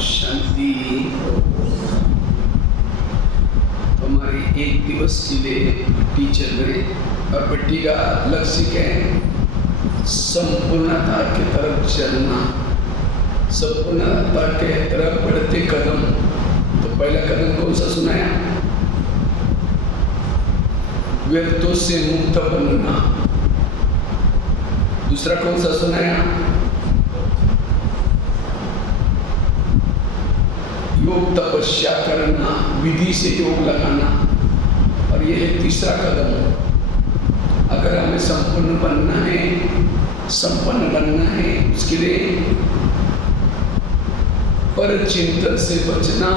शांति। हमारी एक दिवस के लिए पट्टी चल रही और पट्टी का लक्ष्य क्या है? संपूर्णता की तरफ चलना, संपूर्णता के तरफ बढ़ते कदम। तो पहला कदम कौन सा सुनाया? व्यर्थों से मुक्त बनना। दूसरा कौन सा सुनाया? योग तपस्या करना, विधि से योग लगाना। और यह है तीसरा कदम। अगर हमें संपूर्ण बनना है, संपन्न बनना है, उसके लिए पर चिंतन से बचना,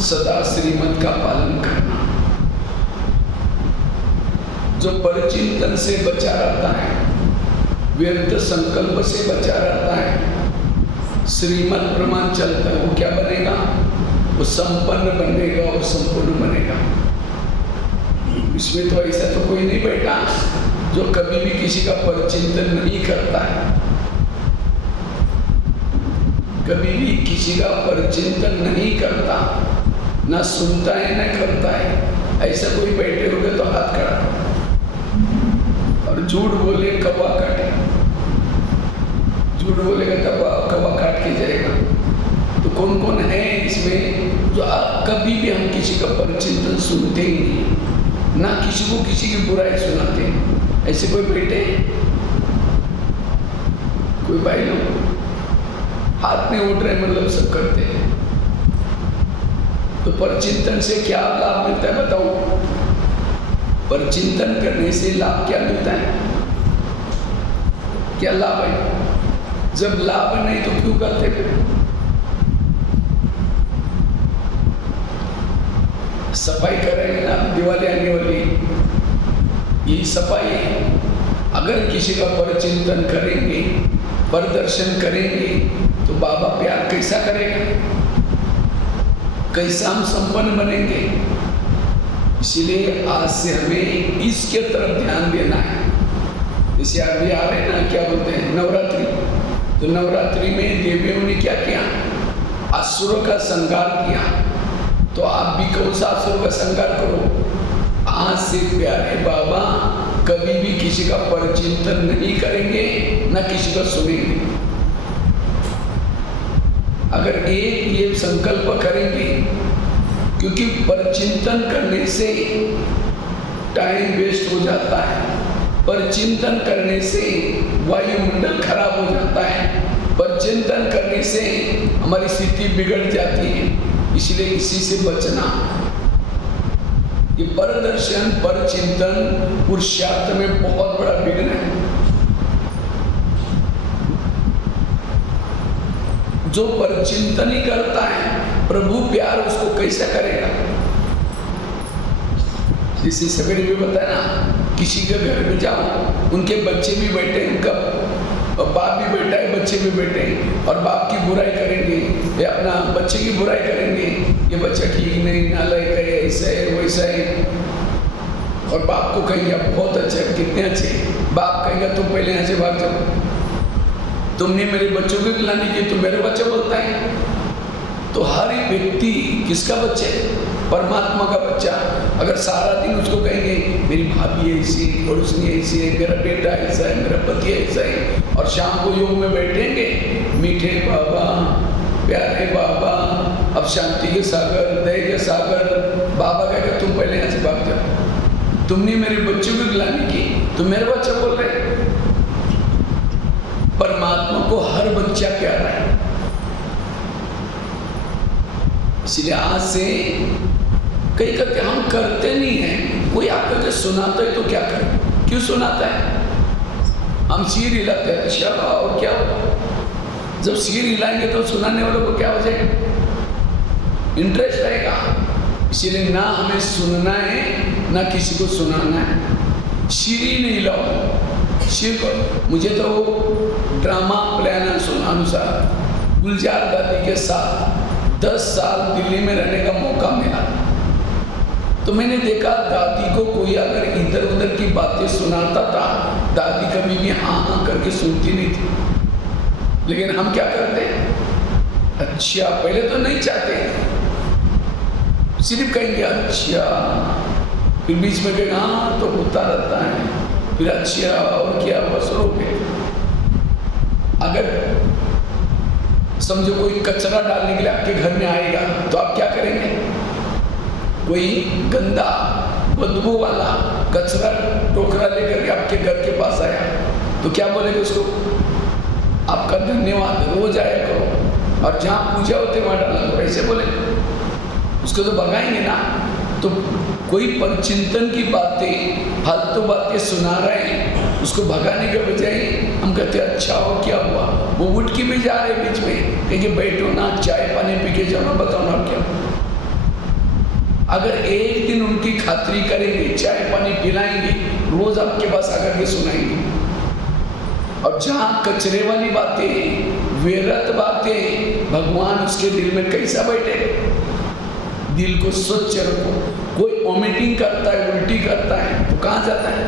सदा श्रीमत का पालन करना। जो पर चिंतन से बचा रहता है, व्यर्थ संकल्प से बचा रहता है, श्रीमत प्रमाण चलता है, वो क्या बनेगा? वो संपन्न बनेगा और संपूर्ण बनेगा। इसमें तो ऐसा तो कोई नहीं बैठा जो कभी भी किसी का परचिंतन नहीं करता है, कभी भी किसी का परचिंतन नहीं करता, ना सुनता है ना करता है। ऐसा कोई बैठे होंगे तो हाथ खड़ा, और झूठ बोले कौवा काटे, झूठ बोलेगा कौवा काट के जाएगा। तो कौन कौन है इसमें जो कभी भी हम किसी का परचिंतन सुनते ही नहीं, ना किसी को किसी की बुराई सुनाते हैं? ऐसे कोई बैठे? कोई भाई लोग हाथ में उठ रहे, मतलब सब करते हैं। तो परचिंतन से क्या लाभ मिलता है बताओ? परचिंतन करने से लाभ क्या मिलता है? क्या लाभ है? जब लाभ नहीं तो क्यों करते फिर? सफाई करेंगे ना, दिवाली आने वाली, यही सफाई है। अगर किसी का परचिंतन करेंगे, प्रदर्शन करेंगे, तो बाबा प्यार कैसा करेगा? कैसा हम संपन्न बनेंगे? इसलिए आज से हमें इसके तरफ ध्यान देना है। जैसे अभी आ रहे ना, क्या बोलते हैं, नवरात्रि। तो नवरात्रि में देवियों ने क्या किया? असुरों का संहार किया। तो आप भी कौन सा असुरों का संहार करो? आज से प्यारे बाबा कभी भी किसी का परचिंतन नहीं करेंगे, ना किसी का सुनेंगे। अगर एक ये संकल्प करेंगे, क्योंकि परचिंतन करने से टाइम वेस्ट हो जाता है, परचिंतन करने से वायुमंडल खराब हो जाता है, परचिंतन करने से हमारी स्थिति बिगड़ जाती है। इसलिए इसी से बचना। ये परदर्शन, परचिंतन पुरुषार्थ में बहुत बड़ा विघ्न है। जो परचिंतन ही करता है, प्रभु प्यार उसको कैसे करेगा? इसी सवेरे भी बताया ना, किसी के घर में जाओ, उनके बच्चे भी बैठे, उनका बाप भी बैठा है, बच्चे भी बैठे हैं, और बाप की बुराई करेंगे या अपना बच्चे की बुराई करेंगे, ये बच्चा ठीक नहीं, नालायक है, ऐसा है वैसा है। और बाप को कहेंगे आप बहुत अच्छे, कितने अच्छे। बाप कहेगा तुम पहले यहाँ से भाग जाओ, तुमने मेरे बच्चों को खिलाने की, तुम मेरे बच्चे बोलता है। तो हर एक व्यक्ति किसका बच्चा है? परमात्मा का बच्चा। अगर सारा दिन उसको कहेंगे मेरी भाभी ऐसी, पड़ोसनी ऐसी है, मेरा बेटा ऐसा है, मेरा पति ऐसा है, और शाम को योग में बैठेंगे, मीठे बाबा, प्यारे बाबा, अब शांति के सागर, दया के सागर, बाबा कहेगा तुम पहले यहाँ से भाग जाओ, तुमने मेरे बच्चों को खिलाने की, तुम मेरे बच्चा बोल रहे। परमात्मा को हर बच्चा प्यारा है। इसलिए आज से कई कहते हम करते नहीं हैं, कोई आकर के सुनाता है तो क्या करें? क्यों सुनाता है? हम सिर हिलाते हैं, अच्छा और क्या होगा? जब सिर हिलाएंगे तो सुनाने वालों को क्या हो जाएगा? इंटरेस्ट रहेगा। इसीलिए ना हमें सुनना है, ना किसी को सुनाना है। सिर ही नहीं हिलाओ, सिर को। मुझे तो ड्रामा प्लान अनुसार गुलजार दादी के साथ 10 साल दिल्ली में रहने का मौका मिला। तो मैंने देखा दादी को कोई अगर इधर उधर की बातें सुनाता था, दादी कभी भी हाँ हाँ करके सुनती नहीं थी। लेकिन हम क्या करते हैं? अच्छा, पहले तो नहीं चाहते, सिर्फ कहेंगे अच्छा, फिर बीच में कहेंगे हाँ तो होता रहता है, फिर अच्छा और क्या, बस रोके। अगर समझो कोई कचरा डालने के लिए आपके घर में आएगा तो आप क्या करेंगे? कोई गंदा बदबू वाला कचरा टोकरा लेकर के आपके घर के पास आया तो क्या बोलेंगे उसको? आपका धन्यवाद, रोज आया करो, और जहाँ पूजा होती है वहाँ डाला करो, ऐसे बोलेंगे? उसको तो भगाएंगे ना। तो कोई परचिंतन की बातें, फालतू बातें सुना रहे हैं, उसको भगाने के बजाय हम कहते हैं अच्छा हो क्या हुआ, वो उठ के भी जा रहे बीच में, कहेंगे बैठो ना, चाय पानी पी के जाओ ना, बताओ ना क्या। अगर एक दिन उनकी खातिरी करेंगे, चाय पानी पिलाएंगे, रोज आपके पास आकर के सुनाएंगे। और जहाँ कचरे वाली बातें, व्यर्थ बातें, भगवान उसके दिल में कैसा बैठे? दिल को स्वच्छ रखो। कोई वोमिटिंग करता है, उल्टी करता है तो कहाँ जाता है?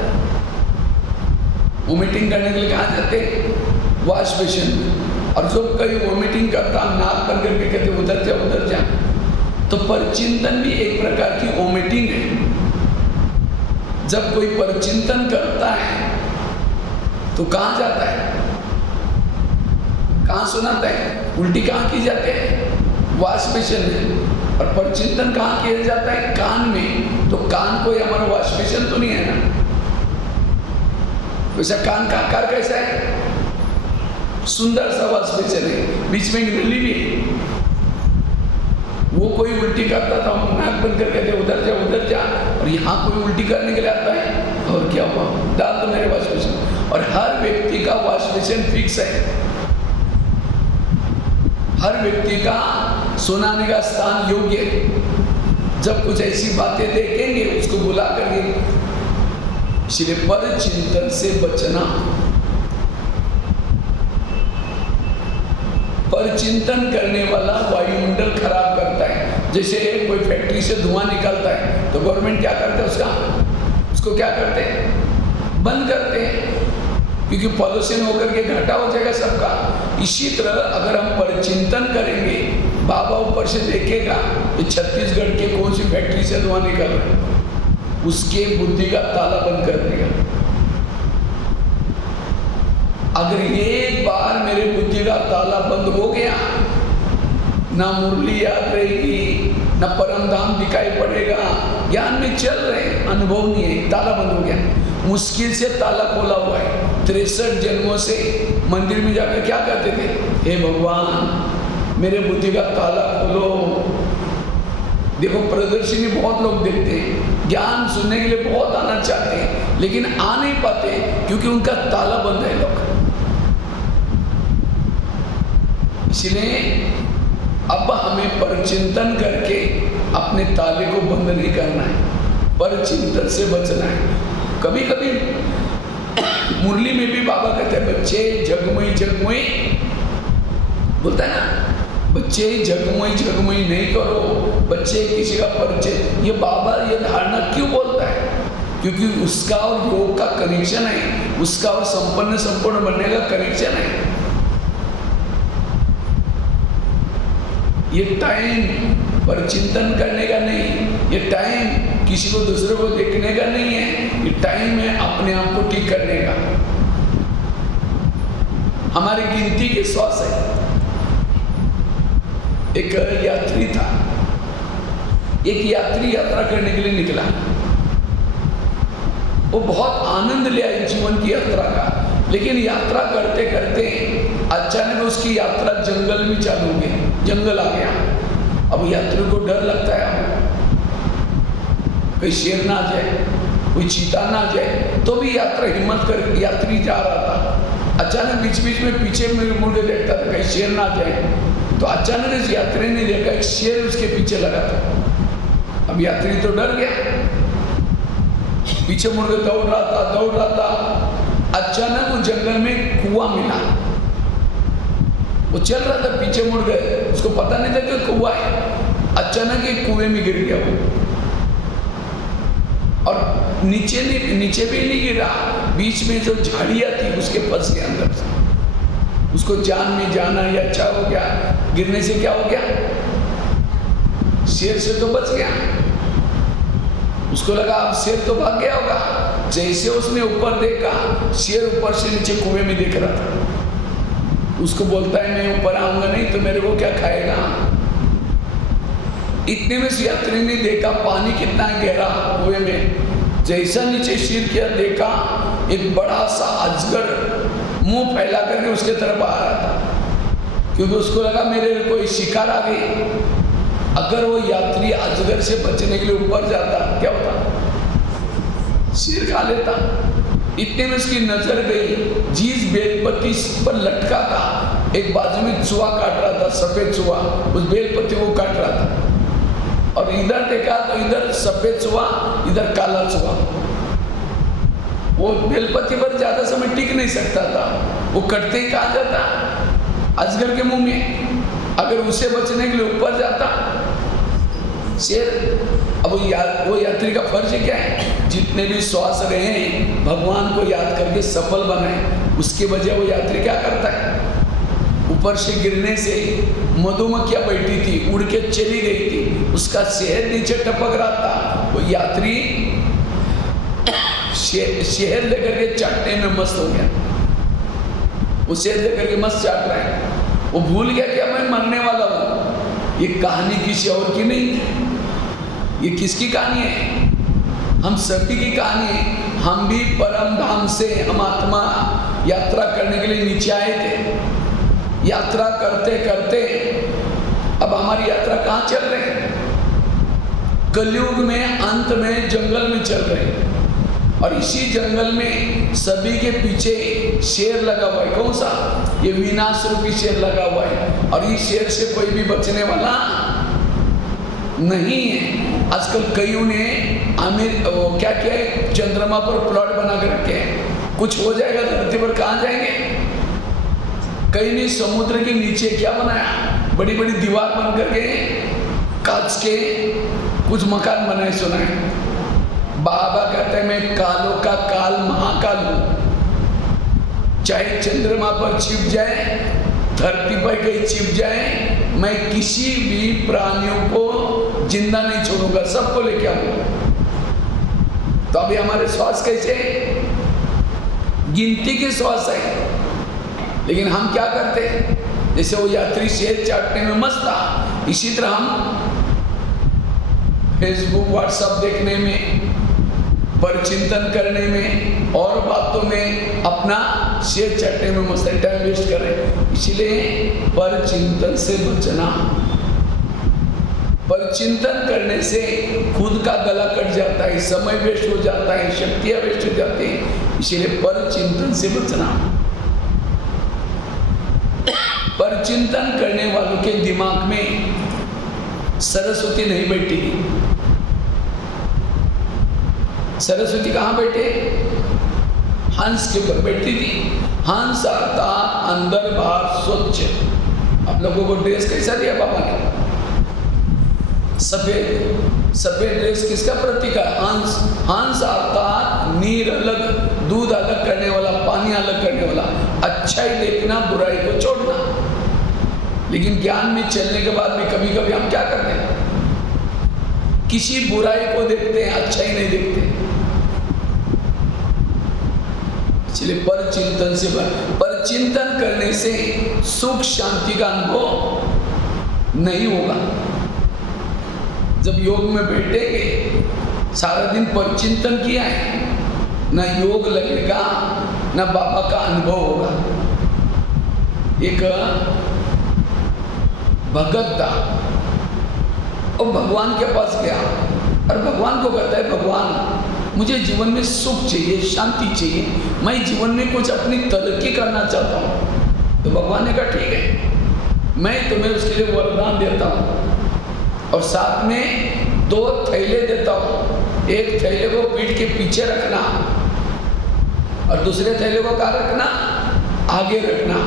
वोमिटिंग करने के लिए कहाँ जाते हैं? वॉश बेसिन में। और जो कहीं वोमिटिंग करता, नाक बंद करके कहते उधर जा उधर जा। तो परचिंतन भी एक प्रकार की वोमिटिंग है। जब कोई परचिंतन करता है तो कहाँ जाता है? कहाँ सुनाता है? उल्टी कहाँ की जाते हैं? वॉश बेसिन में। और परचिंतन कहाँ किया जाता है? कान में। तो कान कोई हमारा वॉश बेसिन तो नहीं है ना। वैसा कान का आकार कैसा है? सुंदर सा वॉश बेसिन है, बीच में नली भी। वो कोई उल्टी करता था, नाक बंद करके कहते उधर जा उधर जा, और यहाँ कोई उल्टी करने के लिए आता है और क्या हुआ? डाल दो मेरे वॉश बेसिन। और हर व्यक्ति का वॉश बेसिन फिक्स है। हर व्यक्ति का सुनाने का स्थान योग्य है। जब कुछ ऐसी बातें देखेंगे उसको बुला करके, इसलिए परचिंतन से बचना। परचिंतन करने वाला वायुमंडल खराब करता है। जैसे कोई फैक्ट्री से धुआं निकलता है तो गवर्नमेंट क्या करता है? उसको क्या करते हैं? बंद करते हैं, क्योंकि पॉल्यूशन होकर के घाटा हो जाएगा सबका। इसी तरह अगर हम परचिंतन करेंगे, बाबा ऊपर से देखेगा कि छत्तीसगढ़ के कौन सी फैक्ट्री से धुआं निकल रहा है, उसके बुद्धि का ताला बंद कर देगा। अगर एक बार मेरे बुद्धि का ताला बंद हो गया, ना मुरली याद रहेगी, ना परम धाम दिखाई पड़ेगा, ज्ञान में चल रहे, अनुभव नहीं है, ताला बंद हो गया। मुश्किल से ताला खोला हुआ है। 63 जन्मों से मंदिर में जाकर क्या कहते थे? हे भगवान मेरे बुद्धि का ताला खोलो। देखो प्रदर्शनी बहुत लोग देखते हैं, ज्ञान सुनने के लिए बहुत आना चाहते हैं, लेकिन आ नहीं पाते क्योंकि उनका ताला बंद है लोग। इसलिए अब हमें परचिंतन करके अपने ताले को बंद नहीं करना है, परचिंतन से बचना है। कभी कभी मुरली में भी बाबा कहते हैं बच्चे जगमई जगमई, बोलता है ना, बच्चे जगमई नहीं करो, बच्चे किसी का परिचय। ये बाबा ये धारणा क्यों बोलता है? क्योंकि उसका और योग का कनेक्शन है, उसका और संपूर्ण बनने का कनेक्शन है। ये टाइम परचिंतन करने का नहीं, ये टाइम किसी को दूसरे को देखने का नहीं है, ये टाइम है अपने आप को ठीक करने का। हमारी गिनती के 100 है। एक यात्री था, एक यात्री यात्रा करने के लिए निकला। वो बहुत आनंद लिया इस जीवन की यात्रा का, लेकिन यात्रा करते करते अचानक उसकी यात्रा जंगल में चालू हो गई, जंगल आ गया। अब यात्री को डर लगता है, कोई शेर ना आ जाए, कोई चीता ना आ जाए, तो भी यात्रा हिम्मत कर यात्री जा रहा था। अचानक बीच बीच में पीछे में मुड़ के देखता था कहीं शेर ना आ जाए, तो अचानक इस यात्री ने देखा एक शेर उसके पीछे लगा था। अब यात्री तो डर गया, पीछे मुड़ के दौड़ रहा था। अचानक वो जंगल में कुआं मिला, वो चल रहा था, पीछे मुड़ गए, उसको पता नहीं था कि कुआं है। अचानक एक कुएं में गिर गया वो, और नीचे भी नहीं गिरा, बीच में जो झाड़ियाँ थी उसके फंस गया अंदर से। उसको जान में जाना ये अच्छा हो गया, गिरने से क्या हो गया? शेर से तो बच गया। उसको लगा अब शेर तो भाग गया होगा। जैसे उसने ऊपर देखा, शेर ऊपर से नीचे कुएं में देख रहा था। उसको बोलता है मैं ऊपर आऊंगा नहीं तो मेरे को क्या खाएगा। इतने में से यात्री ने देखा पानी कितना गहरा कुएं में। जैसा नीचे सिर किया, देखा एक बड़ा सा अजगर मुंह फैला करके उसके तरफ आ रहा था, क्योंकि उसको लगा मेरे कोई शिकार आ गई। अगर वो यात्री अजगर से बचने के लिए ऊपर जाता, क्या होता? सिर खा लेता। इतने में उसकी नजर गई, जिस बेलपत्ती पर लटका था, एक बाजू में चूहा काट रहा था, सफेद चूहा उस बेलपत्ती को काट रहा था। और इधर देखा तो इधर सफेद चूहा, इधर काला चूहा। वो बेलपत्ती पर ज्यादा समय टिक नहीं सकता था, वो कटते ही कहाँ जाता? अजगर के मुंह में। अगर उसे बचने के लिए ऊपर जाता शेर। अब वो यात्री का फर्ज क्या है? जितने भी श्वास रहे भगवान को याद करके सफल बनाए। उसके वजह वो यात्री क्या करता है? ऊपर से गिरने से मधुमक्खियां बैठी थी, उड़ के चली गई थी, उसका शहद नीचे टपक रहा था। वो यात्री शहद लेकर के चाटने में मस्त हो गया। वो शहद लेकर के मस्त चाट रहा है। वो भूल गया कि मैं मरने वाला हूं। ये कहानी किसी और की नहीं, ये किसकी कहानी है? हम सभी की कहानी है। हम भी परम धाम से हम आत्मा यात्रा करने के लिए नीचे आए थे। यात्रा करते करते अब हमारी यात्रा कहाँ चल रही है? कलयुग में अंत में जंगल में चल रहे हैं। और इसी जंगल में सभी के पीछे शेर लगा हुआ है। कौन सा? ये विनाश रूपी शेर लगा हुआ है। और इस शेर से कोई भी बचने वाला नहीं है। आजकल कईयों ने क्या किया है? चंद्रमा पर प्लॉट बना कर रखे हैं। कुछ हो जाएगा धरती पर, कहाँ जाएंगे? कई ने समुद्र के नीचे क्या बनाया? बड़ी बड़ी दीवार बन करके कांच के कुछ मकान बनाए। सुना है बाबा कहते हैं मैं कालों का काल महाकाल हूं। चाहे चंद्रमा पर छिप जाए, धरती पर कहीं छिप जाए, मैं किसी भी प्राणियों को जिंदा नहीं छोड़ूंगा, सबको लेके आऊंगा। तो अभी हमारे श्वास कैसे? गिनती के श्वास है। लेकिन हम क्या करते हैं? जैसे वो यात्री शेर चाटने में मस्त था, इसी तरह हम फेसबुक व्हाट्सएप देखने में, परचिंतन करने में और बातों में अपना शेर चाटने में मस्त है, टाइम वेस्ट कर रहे हैं। इसलिए परचिंतन से बचना। परचिंतन करने से खुद का गला कट जाता है, समय वेस्ट हो जाता है, शक्तियां वेस्ट हो जाती है। इसलिए परचिंतन से बचना। परचिंतन करने वालों के दिमाग में सरस्वती नहीं बैठेगी। सरस्वती कहाँ बैठे? हंस के ऊपर बैठती थी। हंस आता अंदर बाहर स्वच्छ। आप लोगों को ड्रेस कैसा दिया बाबा ने? सफेद। सफेद ड्रेस किसका प्रतीक है? हंस। हंस आता नीर अलग, दूध अलग करने वाला, पानी अलग करने वाला। अच्छाई देखना, बुराई को छोड़ना। लेकिन ज्ञान में चलने के बाद भी कभी कभी हम क्या करते हैं? किसी बुराई को देखते हैं, अच्छाई नहीं देखते। इसलिए परचिंतन से परचिंतन करने से सुख शांति का अनुभव नहीं होगा। जब योग में बैठेंगे, सारा दिन परचिंतन किया है, ना योग लगेगा ना बाबा का अनुभव होगा। एक भगत था और भगवान के पास गया और भगवान को कहता है भगवान मुझे जीवन में सुख चाहिए, शांति चाहिए, मैं जीवन में कुछ अपनी तरक्की करना चाहता हूँ। तो भगवान ने कहा ठीक है, मैं तुम्हें उसके लिए वरदान देता हूँ और साथ में 2 थैले देता हूँ। एक थैले को पीठ के पीछे रखना और दूसरे थैले को कहाँ रखना? आगे रखना।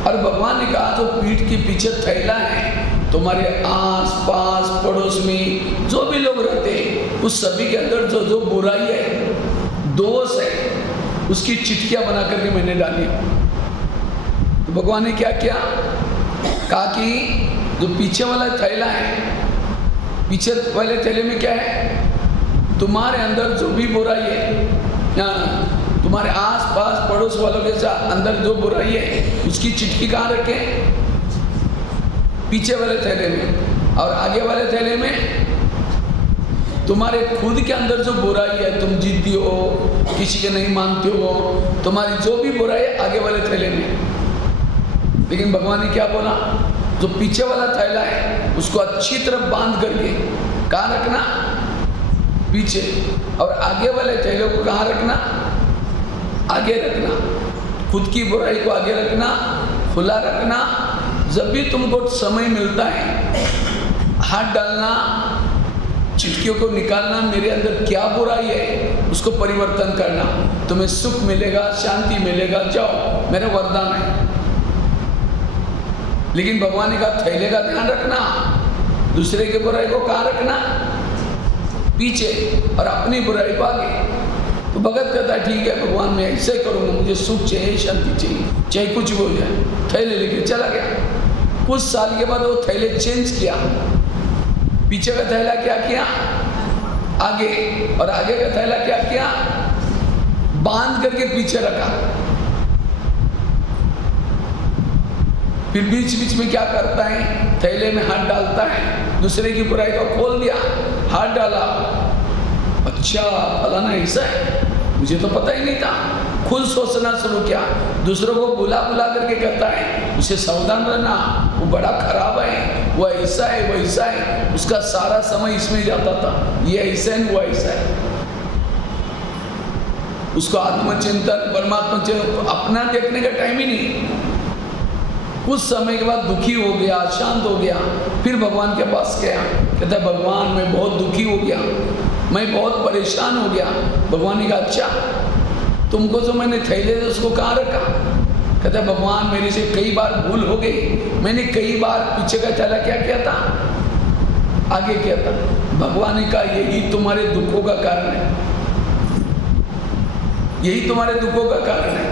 और भगवान ने कहा जो पीठ के पीछे थैला है, तुम्हारे आस पास पड़ोस में जो भी लोग रहते हैं उस सभी के अंदर जो जो बुराई है, दोष है, उसकी चिट्ठियां बना करके मैंने डाली। तो भगवान ने क्या किया? कहा कि जो पीछे वाला थैला है, पीछे वाले थैले में क्या है? तुम्हारे अंदर जो भी बुराई है, तुम्हारे आस पास पड़ोस वालों के साथ अंदर जो बुराई है उसकी चिट्ठी कहाँ रखे? पीछे वाले थैले में। और आगे वाले थैले में तुम्हारे खुद के अंदर जो बुराई है, तुम जिद्दी हो, किसी के नहीं मानते हो, तुम्हारी जो भी बुराई है आगे वाले थैले में। लेकिन भगवान ने क्या बोला? जो पीछे वाला थैला है उसको अच्छी तरह बांध करके कहाँ रखना? पीछे। और आगे वाले थैले को कहाँ रखना? आगे रखना। खुद की बुराई को आगे रखना, खुला रखना। जब भी तुमको समय मिलता है, हाथ डालना, चिट्ठियों को निकालना, मेरे अंदर क्या बुराई है उसको परिवर्तन करना, तुम्हें सुख मिलेगा, शांति मिलेगा। जाओ, मेरा वरदान है। लेकिन भगवान ने कहा थैले का ध्यान रखना, दूसरे की बुराई को कहाँ रखना? पीछे, और अपनी बुराई को आगे। तो भगत कहता है ठीक है भगवान, मैं ऐसे करूँगा, मुझे सुख चाहिए, शांति चाहिए, चाहे कुछ भी हो जाए। थैले लेके चला गया। कुछ साल के बाद वो थैले चेंज किया। पीछे का थैला क्या किया? आगे। और आगे का थैला क्या किया? बांध करके पीछे रखा। फिर बीच बीच में क्या करता है? थैले में हाथ डालता है, दूसरे की बुराई को खोल दिया, हाथ डाला, अच्छा फलाना ऐसा है, मुझे तो पता ही नहीं था। खुद सोचना शुरू किया, दूसरों को बुला बुला करके कहता है उसे सावधान रहना, वो बड़ा खराब है, वो ऐसा है, वो ऐसा है। उसका सारा समय इसमें जाता था, ये ऐसा है, वो ऐसा है। उसको आत्मचिंतन, परमात्मा चिंतन, अपना देखने का टाइम ही नहीं। कुछ समय के बाद दुखी हो गया, शांत हो गया, फिर भगवान के पास गया। कहता है भगवान मैं बहुत दुखी हो गया, मैं बहुत परेशान हो गया। भगवान ने कहा अच्छा तुमको जो मैंने थैले दे उसको कहाँ रखा? कहता है भगवान मेरे से कई बार भूल हो गई, मैंने कई बार पीछे का थैला क्या किया था? आगे किया था। भगवान ने कहा यही तुम्हारे दुखों का कारण है, यही तुम्हारे दुखों का कारण है।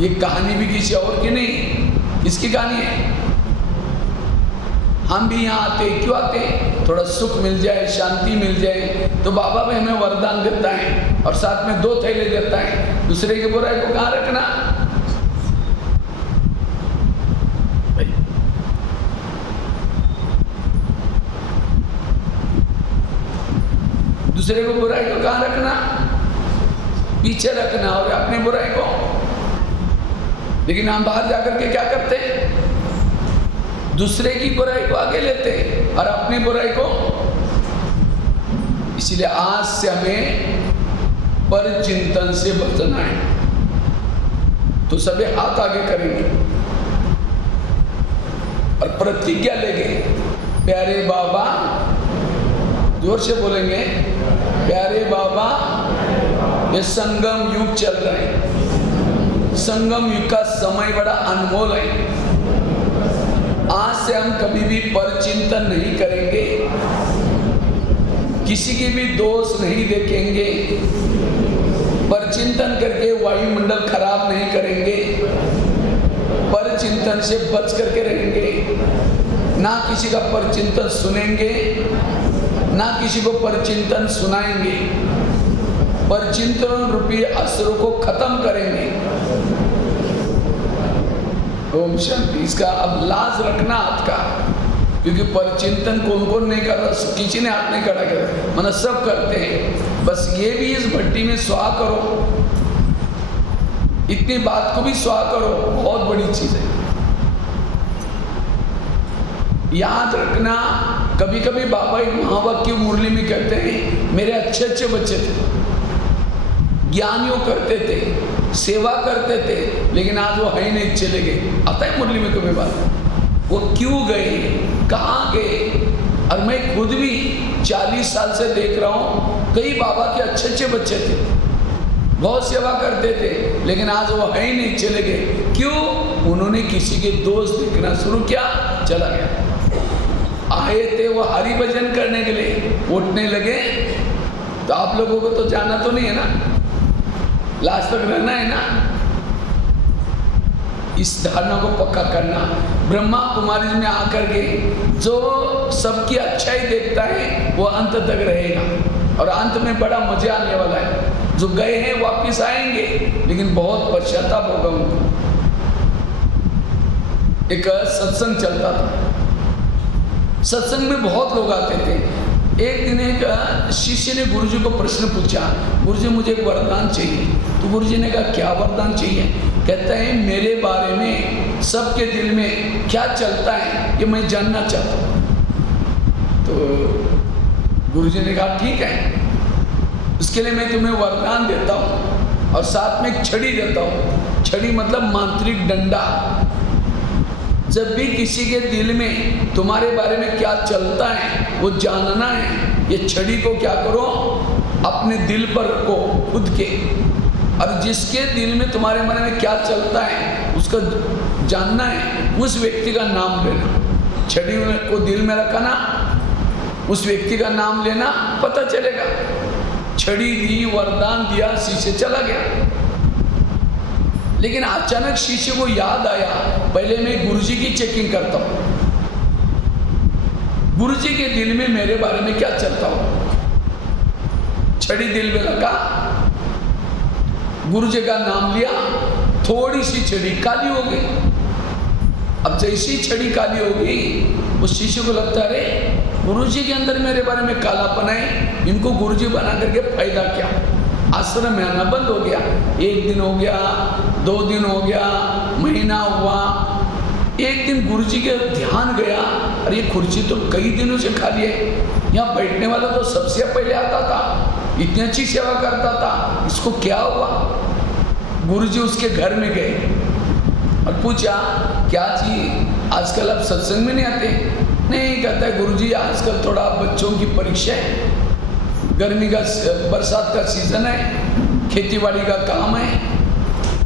ये कहानी भी किसी और की नहीं, किसकी कहानी है? हम भी यहाँ आते, क्यों आते? थोड़ा सुख मिल जाए, शांति मिल जाए, तो बाबा भी हमें वरदान देता है और साथ में 2 थैले देता है। दूसरे की बुराई को कहाँ रखना? दूसरे को बुराई को कहाँ रखना? पीछे रखना, और अपनी बुराई को। लेकिन हम बाहर जाकर के क्या करते हैं? दूसरे की बुराई को आगे लेते हैं और अपनी बुराई को। इसलिए आज से हमें पर चिंतन से बचना है। तो सभी हाथ आगे करेंगे और प्रतिज्ञा लेंगे, प्यारे बाबा, जोर से बोलेंगे, प्यारे बाबा, ये संगम युग चल रहा है, संगम युग का समय बड़ा अनमोल है। आज से हम कभी भी पर चिंतन नहीं करेंगे, किसी की भी दोष नहीं देखेंगे, पर चिंतन करके वायुमंडल खराब नहीं करेंगे, पर चिंतन से बच करके रहेंगे, ना किसी का पर चिंतन सुनेंगे, ना किसी को पर चिंतन सुनाएंगे, पर चिंतन रूपी असुरों को खत्म करेंगे। ओम शांति। इसका अब लाज रखना हाथ का, क्योंकि पर चिंतन कौन कौन नहीं कर रहा, किसी ने हाथ नहीं खड़ा किया, मतलब सब करते हैं। बस ये भी इस भट्टी में स्वाह करो, इतनी बात को भी स्वाह करो, बहुत बड़ी चीज है। याद रखना, कभी कभी बाबा एक महावाक्य मुरली में कहते हैं, मेरे अच्छे अच्छे बच्चे थे, ज्ञानियों करते थे, सेवा करते थे, लेकिन आज वो है नहीं, चले गए। आता है मुरली में कभी बात, वो क्यों गए, कहाँ गए? और मैं खुद भी 40 साल से देख रहा हूँ, कई बाबा के अच्छे अच्छे बच्चे थे, बहुत सेवा करते थे, लेकिन आज वो है ही नहीं, चले गए। क्यों? उन्होंने किसी के दोष देखना शुरू किया, चला गया। आए थे वो हरि भजन करने के लिए, उठने लगे, तो आप लोगों को तो जाना तो नहीं है ना, लास्ट तक रहना है ना। इस धारणा को पक्का करना। ब्रह्मा कुमारी में आकर के जो सबकी अच्छाई देखता है वो अंत तक रहेगा और अंत में बड़ा मजा आने वाला है। जो गए हैं वापिस आएंगे लेकिन बहुत पश्चाताप होगा उनको। एक सत्संग चलता था, सत्संग में बहुत लोग आते थे। एक दिन एक शिष्य ने गुरुजी को प्रश्न पूछा, गुरुजी मुझे एक वरदान चाहिए। तो गुरुजी ने कहा क्या वरदान चाहिए? कहता है मेरे बारे में सबके दिल में क्या चलता है ये मैं जानना चाहता हूँ। तो गुरुजी ने कहा ठीक है, उसके लिए मैं तुम्हें वरदान देता हूँ और साथ में एक छड़ी देता हूँ। छड़ी मतलब मांत्रिक डंडा। जब भी किसी के दिल में तुम्हारे बारे में क्या चलता है वो जानना है, ये छड़ी को क्या करो अपने दिल पर रखो खुद के, और जिसके दिल में तुम्हारे बारे में क्या चलता है उसका जानना है, उस व्यक्ति का नाम लेना। छड़ी को दिल में रखना, उस व्यक्ति का नाम लेना, पता चलेगा। छड़ी दी, वरदान दिया, शिष्य चला गया। लेकिन अचानक शिष्य को याद आया पहले मैं गुरुजी की चेकिंग करता हूँ, गुरुजी के दिल में मेरे बारे में क्या चलता हो। छड़ी दिल में लगा, गुरुजी का नाम लिया, थोड़ी सी छड़ी काली हो गई। अब जैसी छड़ी काली हो गई उस शिष्य को लगता है अरे गुरुजी के अंदर मेरे बारे में कालापन है, इनको गुरुजी बना करके फायदा क्या। आश्रम में आना बंद हो गया। एक दिन हो गया, 2 दिन हो गया, महीना हुआ। एक दिन गुरुजी के ध्यान गया, अरे ये कुर्सी तो कई दिनों से खाली है, यहाँ बैठने वाला तो सबसे पहले आता था, इतनी अच्छी सेवा करता था, इसको क्या हुआ। गुरुजी उसके घर में गए और पूछा क्या जी आजकल आप सत्संग में नहीं आते? नहीं, कहता है गुरुजी आजकल थोड़ा बच्चों की परीक्षा है, गर्मी का बरसात का सीजन है, खेतीबाड़ी का काम है,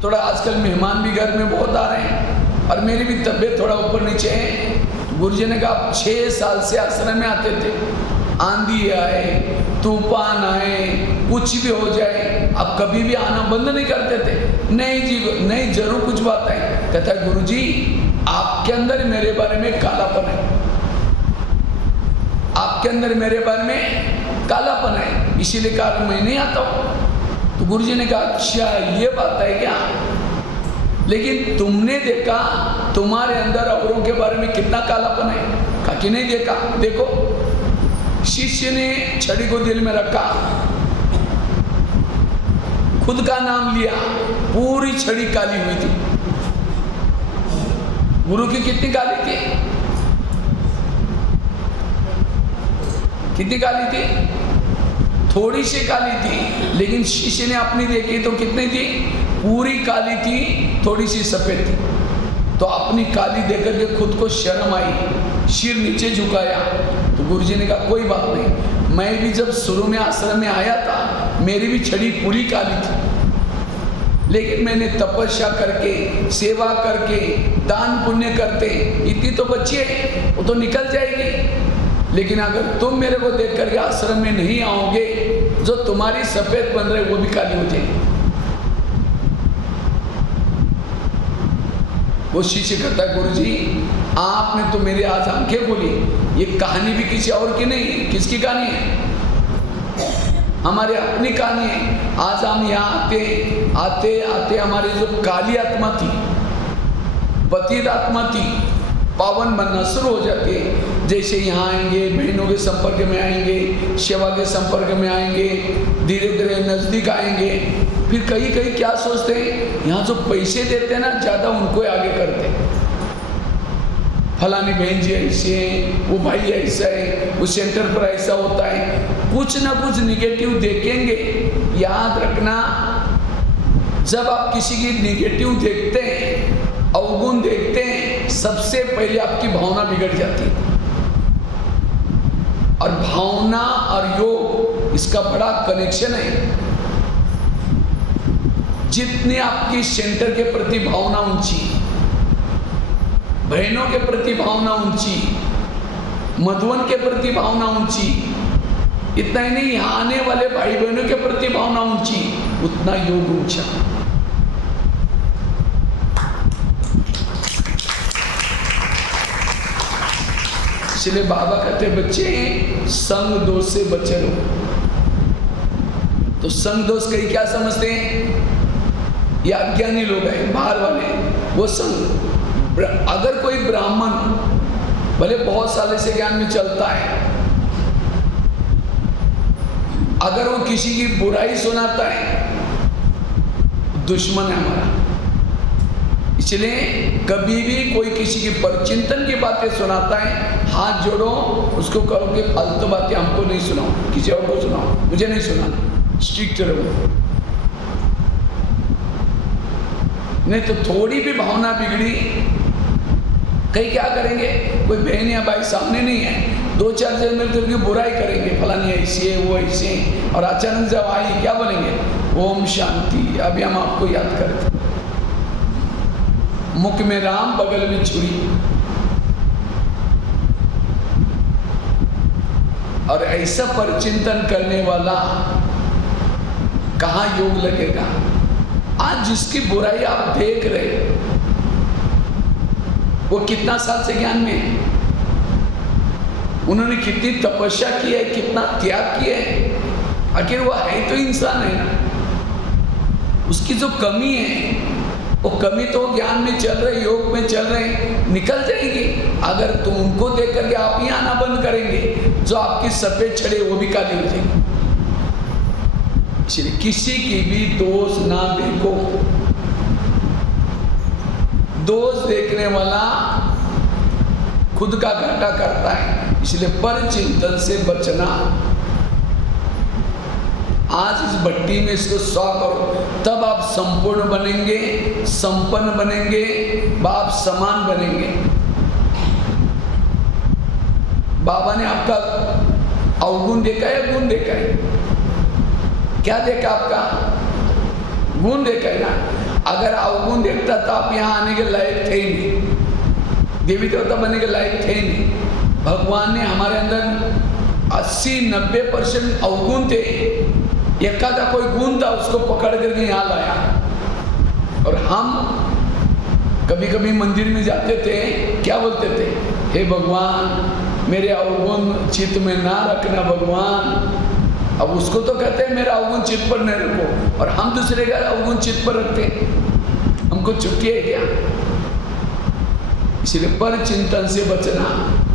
थोड़ा आजकल मेहमान भी घर में बहुत आ रहे हैं और मेरी भी तबीयत थोड़ा ऊपर नीचे है। गुरुजी ने कहा 6 साल से आश्रम में आते थे, आंधी आए, तूफान आए, कुछ भी हो जाए, आप कभी भी आना बंद नहीं करते थे। नहीं जी, नहीं, जरूर कुछ बात है। कहता है गुरुजी आपके अंदर मेरे बारे में कालापन है, आपके अंदर मेरे बारे में कालापन है, इसीलिए कारण मैं नहीं आता हूँ। तो गुरुजी ने कहा अच्छा ये बात है क्या, लेकिन तुमने देखा तुम्हारे अंदर औरों के बारे में कितना कालापन है? कहा कि नहीं देखा। देखो, शिष्य ने छड़ी को दिल में रखा, खुद का नाम लिया, पूरी छड़ी काली हुई थी। गुरु की कितनी काली थी? कितनी काली थी? थोड़ी सी काली थी, लेकिन शिष्य ने अपनी देखी तो कितनी थी? पूरी काली थी, थोड़ी सी सफेद थी। तो अपनी काली देखकर के खुद को शर्म आई, सिर नीचे झुकाया। तो गुरुजी ने कहा कोई बात नहीं, मैं भी जब शुरू में आश्रम में आया था मेरी भी छड़ी पूरी काली थी, लेकिन मैंने तपस्या करके, सेवा करके, दान पुण्य करते इतनी तो बची है, वो तो निकल जाएगी। लेकिन अगर तुम मेरे को देख करके आश्रम में नहीं आओगे, जो तुम्हारी सफेद बन रहे वो भी काली हो जाएगी। वो शिष्य कहता है गुरुजी आपने तो मेरी आज आंखें खोली, ये कहानी भी किसी और की नहीं, किसकी कहानी है? हमारी अपनी कहानी है। आज हम यहाँ आते आते हमारी जो काली आत्मा थी, पतित आत्मा थी, पावन बनना शुरू हो जाती है। जैसे यहाँ आएंगे, बहनों के संपर्क में आएंगे, सेवा के संपर्क में आएंगे, धीरे धीरे नज़दीक आएंगे, फिर कहीं कहीं क्या सोचते हैं, यहाँ जो पैसे देते हैं ना ज़्यादा उनको आगे करते हैं। फलानी बहन जी ऐसे हैं, वो भाई ऐसा है, वो सेंटर पर ऐसा होता है, कुछ ना कुछ निगेटिव देखेंगे। याद रखना, जब आप किसी की निगेटिव देखते हैं, अवगुण देखते हैं, सबसे पहले आपकी भावना बिगड़ जाती है। और भावना और योग इसका बड़ा कनेक्शन है। जितनी आपकी सेंटर के प्रति भावना ऊंची, बहनों के प्रति भावना ऊंची, मधुवन के प्रति भावना ऊंची, इतना ही नहीं यहाँ आने वाले भाई बहनों के प्रति भावना ऊंची, उतना योग ऊंचा। इसलिए बाबा कहते बच्चे संग दोष से बचे रहो। तो संग दोष कई क्या समझते हैं? ये अज्ञानी लोग हैं, बाहर वाले। वो संग, अगर कोई ब्राह्मण भले बहुत साल से ज्ञान में चलता है, अगर वो किसी की बुराई सुनाता है, दुश्मन है हमारा। इसलिए कभी भी कोई किसी की परचिंतन की बातें सुनाता है, हाथ जोड़ो, उसको कहो कि फालतू बातें हमको नहीं सुनाओ, किसी और को सुनाओ, मुझे नहीं सुनाना, स्ट्रिक्ट रहो। नहीं तो थोड़ी भी भावना बिगड़ी, कई क्या करेंगे, कोई बहन या भाई सामने नहीं है, दो चार जन मिलकर के बुराई करेंगे, फलानी ऐसी है, वो ऐसी है, और अचानक जब आई क्या बोलेंगे, ओम शांति। अभी हम आपको याद करते, मुख में राम बगल में छुरी। और ऐसा परचिंतन करने वाला कहाँ योग लगेगा? आज जिसकी बुराई आप देख रहे, वो कितना साल से ज्ञान में है, उन्होंने कितनी तपस्या की है, कितना त्याग किया है, आखिर वो है तो इंसान है ना। उसकी जो कमी है, वो कमी तो ज्ञान में चल रहे, योग में चल रहे, निकल जाएगी। अगर तुम उनको देख करके आप ही आना बंद करेंगे, जो आपकी सफेद छड़े वो भी काली हो जाएगी। इसलिए किसी की भी दोष ना देखो। दोष देखने वाला खुद का घाटा करता है, इसलिए पर चिंतन से बचना। आज इस भट्टी में इसको 100 करो, तब आप संपूर्ण बनेंगे, संपन्न बनेंगे, बाप समान बनेंगे। बाबा ने आपका अवगुण देखा है, गुण देखा है? क्या देखा? आपका गुण देखा है ना। अगर अवगुण देखता तो आप यहाँ आने के लायक थे ही नहीं, देवी देवता बनने के लायक थे ही नहीं। भगवान ने हमारे अंदर 80-90% अवगुण थे, एकाधा कोई गुण था, उसको पकड़ करके यहाँ लाया। और हम कभी कभी मंदिर में जाते थे, क्या बोलते थे, हे भगवान मेरे अवगुण चित्त में ना रखना भगवान। अब उसको तो कहते हैं मेरा अवगुण चित्त पर न रखो, और हम दूसरे का अवगुण चित्त पर रखते हैं, हमको छुट्टी है क्या? इसलिए पर चिंतन से बचना।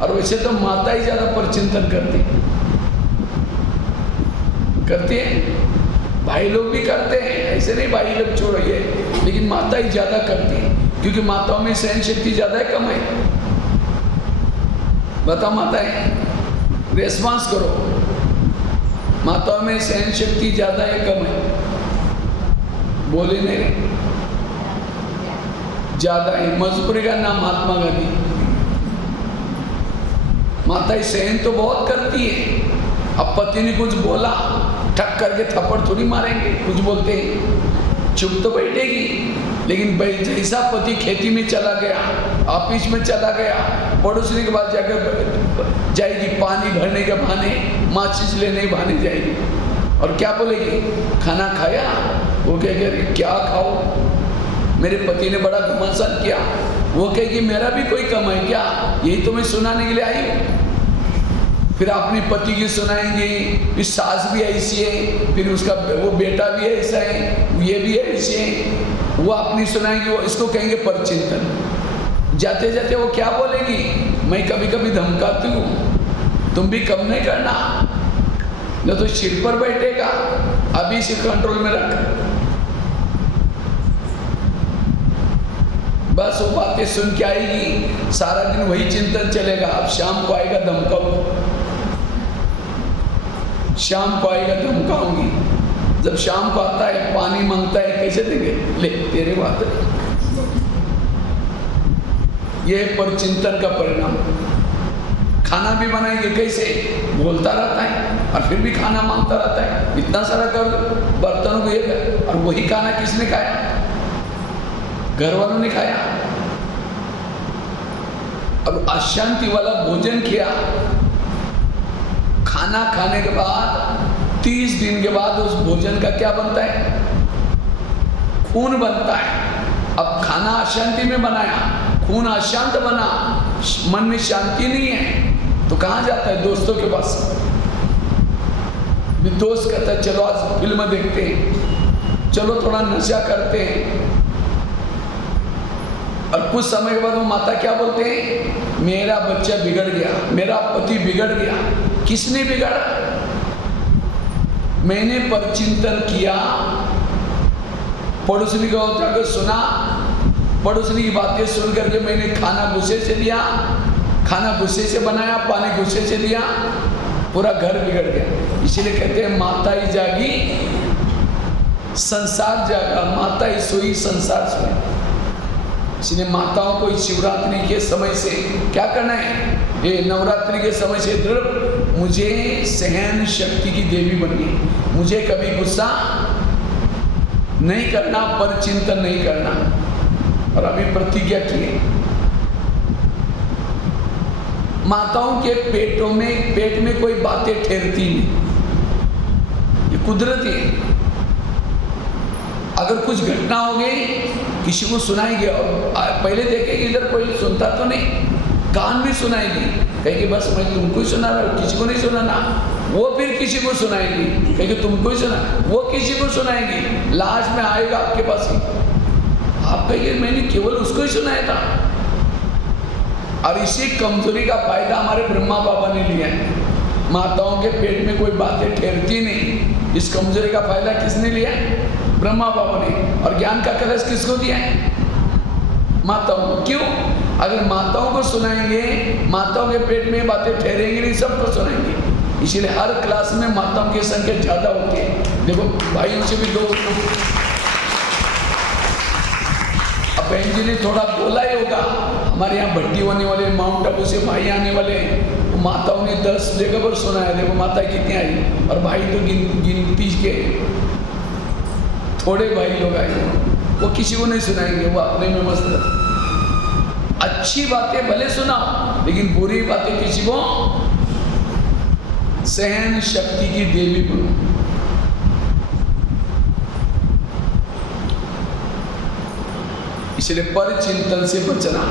और वैसे तो माता ही ज्यादा पर चिंतन करती है, भाई लोग भी करते हैं, ऐसे नहीं भाई लोग छोड़िए, लेकिन माता ही ज्यादा करती है, क्योंकि माताओं में सहन शक्ति ज्यादा है, कम है? बताओ माताएं, रेस्पॉन्स करो, माताओं में सहन शक्ति ज्यादा है, कम है? बोले नहीं, ज्यादा है। मजबूरी का नाम महात्मा गांधी। माताएं सहन तो बहुत करती है, अब पति ने कुछ बोला, ठक करके थप्पड़ थोड़ी मारेंगे, कुछ बोलते हैं चुप तो बैठेगी। लेकिन जैसा पति खेती में चला गया, ऑफिस में चला गया, पड़ोसी के पास जाकर जाएगी, पानी भरने के बहाने, माचिस लेने के बहाने जाएगी, और क्या बोलेगी, खाना खाया? वो कहेगी क्या खाओ, मेरे पति ने बड़ा घमासान किया। वो कहेगी मेरा भी कोई कम है क्या? यही तो मैं सुनाने के लिए आई हूँ। फिर अपने पति की सुनाएंगे, फिर सास भी ऐसी है, फिर उसका वो बेटा भी ऐसा है, ये भी ऐसी है, वो अपनी सुनाएंगे, वो इसको कहेंगे परचिंतन। जाते जाते वो क्या बोलेगी, मैं कभी कभी धमकाती हूँ, तुम भी कम नहीं करना, न तो सिर पर बैठेगा, अभी से कंट्रोल में रख। बस वो बातें सुन के आएगी, सारा दिन वही चिंतन चलेगा। अब शाम को आएगा धमकाऊंगी, शाम को आएगा धमकाऊंगी। जब शाम को आता है, पानी मांगता है, कैसे देंगे, ले तेरे बात। ये परचिंतन का परिणाम। खाना भी बनाएंगे, कैसे बोलता रहता है और फिर भी खाना मांगता रहता है, इतना सारा कर बर्तनों को ये कर, और वही खाना किसने खाया? घर वालों ने खाया। अब अशांति वाला भोजन किया, खाना खाने के बाद 30 दिन के बाद उस भोजन का क्या बनता है? खून बनता है। अब खाना अशांति में बनाया, खून अशांत बना, मन में शांति नहीं है, तो कहाँ जाता है? दोस्तों के पास। भी दोस्त कहता है चलो आज फिल्म देखते हैं, चलो थोड़ा नशा करते हैं। और कुछ समय के बाद वो माता क्या बोलते हैं? मेरा बच्चा बिगड़ गया, मेरा पति बिगड़ गया। किसने बिगाड़ा? मैंने परचिंतन किया, पड़ोसनी को जाकर सुना, पड़ोसनी की बातें सुन करके मैंने खाना गुस्से से लिया, खाना गुस्से से बनाया, पानी गुस्से से लिया, पूरा घर बिगड़ गया। इसीलिए कहते हैं माता ही जागी संसार जागा, माता ही सोई संसार सोई। इसलिए माताओं को इस शिवरात्रि के समय से क्या करना है? ये नवरात्रि के समय से दृढ़ मुझे सहन शक्ति की देवी बननी, मुझे कभी गुस्सा नहीं करना, पर चिंतन नहीं करना। और अभी प्रतिज्ञा की, माताओं के पेट में कोई बातें ठहरती नहीं, ये कुदरती है। अगर कुछ घटना हो गई किसी को सुनाएगी, और पहले देखेंगे इधर कोई सुनता तो नहीं, कान भी सुनाएगी, कहेगी बस मैं तुमको ही सुना रहा हूँ, किसी को नहीं सुनाना। वो फिर किसी को सुनाएगी, कहेगी तुमको ही सुना, वो किसी को सुनाएगी, लास्ट में आएगा आपके पास ही, आप कहेंगे मैंने केवल उसको ही सुनाया था। और इसी कमजोरी का फायदा हमारे ब्रह्मा बाबा ने लिया है। माताओं के पेट में कोई बातें ठहरती नहीं, इस कमजोरी का फायदा किसने लिया? ब्रह्मा बाबा ने। और ज्ञान का कलश किसको दिया है? माताओं को। क्यों? अगर माताओं को सुनाएंगे, माताओं के पेट में बातें ठहरेंगी नहीं, सबको सुनाएंगे। इसीलिए हर क्लास में माताओं की संख्या ज्यादा होती है। देखो भाइयों से भी दो, अब बहन जी ने थोड़ा बोला ही होगा, हमारे यहाँ भट्टी होने वाले, माउंट आबू से भाई आने वाले, माताओं ने 10 जगह पर सुनाया। देखो माता कितनी आई, और भाई तो गिनती के थोड़े भाई लोग आए, वो किसी को नहीं सुनाएंगे, वो अपने में मस्त। अच्छी बातें भले सुनाओ, लेकिन बुरी बातें किसी को, सहन शक्ति की देवी बनो। इसलिए पर चिंतन से बचना,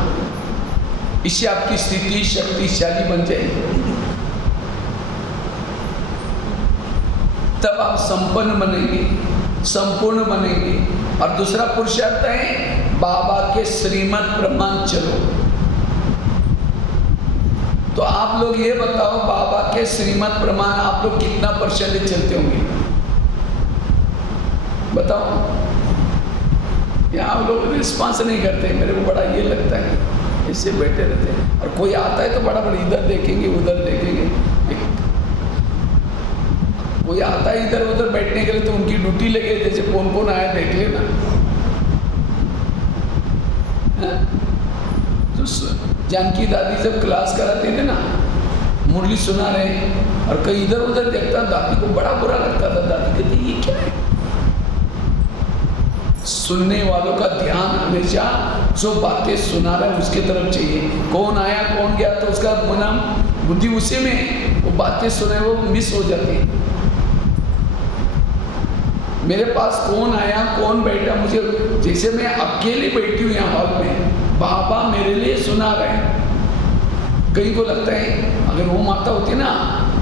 इससे आपकी स्थिति शक्तिशाली बन जाएगी, तब आप संपन्न बनेंगे, संपूर्ण बनेंगे। और दूसरा पुरुषार्थ है बाबा के श्रीमत प्रमाण चलो। तो आप लोग ये बताओ, बाबा के श्रीमत प्रमाण आप लोग कितना % चलते होंगे? बताओ। यहाँ आप लोग रिस्पॉन्स नहीं करते, मेरे को बड़ा ये लगता है, इससे बैठे रहते हैं। और कोई आता है तो बड़ा इधर देखेंगे उधर देखेंगे, कोई आता है इधर उधर बैठने के लिए तो उनकी ड्यूटी लगे, जैसे कौन कौन आया देख लेना। तो जानकी दादी जब क्लास कराते थे ना, मुरली सुना रहे, और कहीं इधर उधर देखता, दादी को बड़ा बुरा लगता था। दादी कहती ये क्या है? सुनने वालों का ध्यान हमेशा जो बातें सुना रहा है उसके तरफ चाहिए। कौन आया कौन गया तो उसका मन बुद्धि उसी में, वो बातें सुने वो मिस हो जाती है। मेरे पास कौन आया कौन बैठा, मुझे जैसे मैं अकेली बैठी हूँ यहाँ हॉल में, बाबा मेरे लिए सुना रहे हैं। कहीं को लगता है अगर वो माता होती ना,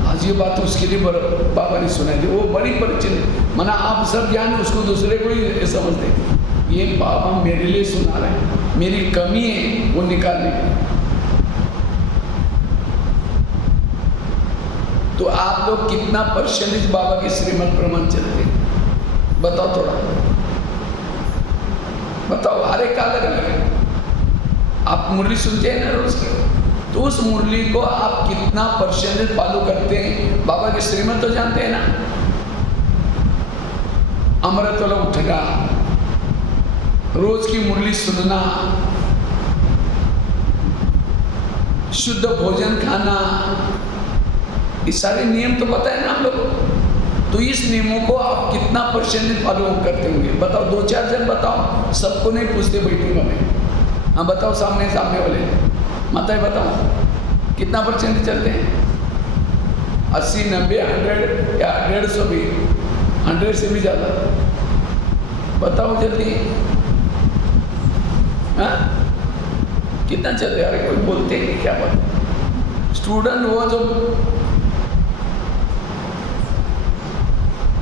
आज ये बात उसके लिए बाबा ने सुनाई थी, वो बड़ी परिचित, मना आप सब ज्ञान उसको दूसरे को ही समझते, ये बाबा मेरे लिए सुना रहे हैं, मेरी कमी है वो निकालने की। तो आप लोग कितना % बाबा के श्रीमत प्रमाण चलते हैं? बताओ थोड़ा, बताओ। हर एक का अलग अलग है। आप मुरली सुनते हैं ना रोज की, तो उस मुरली को आप कितना % फॉलो करते हैं? बाबा के श्रीमत तो जानते हैं ना, अमृत वाला उठना, रोज की मुरली सुनना, शुद्ध भोजन खाना, ये सारे नियम तो पता है ना आप लोगों को। तो इस नियमों को आप कितना % फॉलो करते होंगे? बताओ, 2-4 जन बताओ, सबको नहीं पूछते बैठूंगा मैं। हाँ बताओ, सामने वाले माता बताओ कितना % चलते हैं? 80, 90, 100 या 150 भी, 100 से भी ज़्यादा? बताओ जल्दी। हाँ कितना चलते? अरे कोई बोलते हैं क्या बात? स्टूडेंट वो जो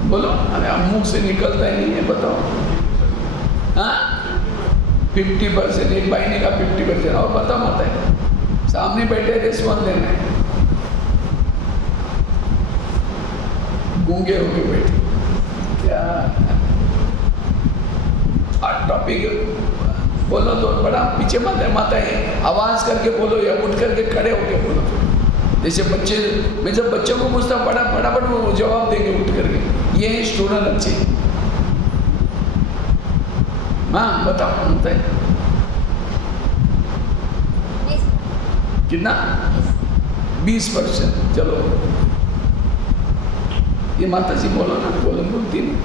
बोलो, अरे अब मुंह से निकलता ही नहीं है, बताओ। हाँ 50%, एक भाई ने कहा 50%, और बताओ माता है सामने बैठे रिस्पॉन्स देना है, गूंगे होके बैठे क्या टॉपिक बोलो तो बड़ा पीछे मत है, माता है आवाज करके बोलो या उठ करके खड़े होके बोलो। जैसे बच्चे, मैं जब बच्चों को पूछता फटाफट वो जवाब देंगे उठ करके, ये स्टूडेंट अच्छे। हाँ बताओ माता है कितना? 20%। चलो ये माता जी बोलो ना, बोलो, बोलती नहीं,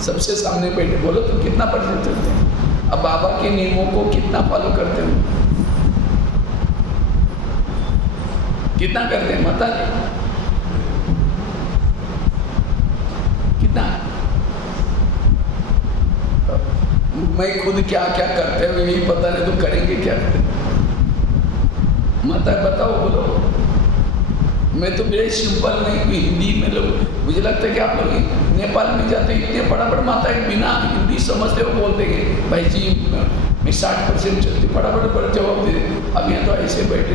सबसे सामने बैठे बोलो तो कितना परसेंट चलते हैं? अब बाबा के नियमों को कितना फॉलो करते हो, कितना करते हैं माता जी? कितना? मैं खुद क्या क्या करते हो यही पता नहीं तो करेंगे क्या? माता बताओ, बोलो। मैं तो बड़े सिंपल नहीं, कोई हिंदी में लोग, मुझे लगता है कि आप लोग नेपाल में जाते इतने फटाफट माता है बिना हिंदी समझते हो बोल देंगे भाई जी मैं 60% चलती, फटाफट जवाब दे देते। अब यहाँ तो ऐसे बैठे,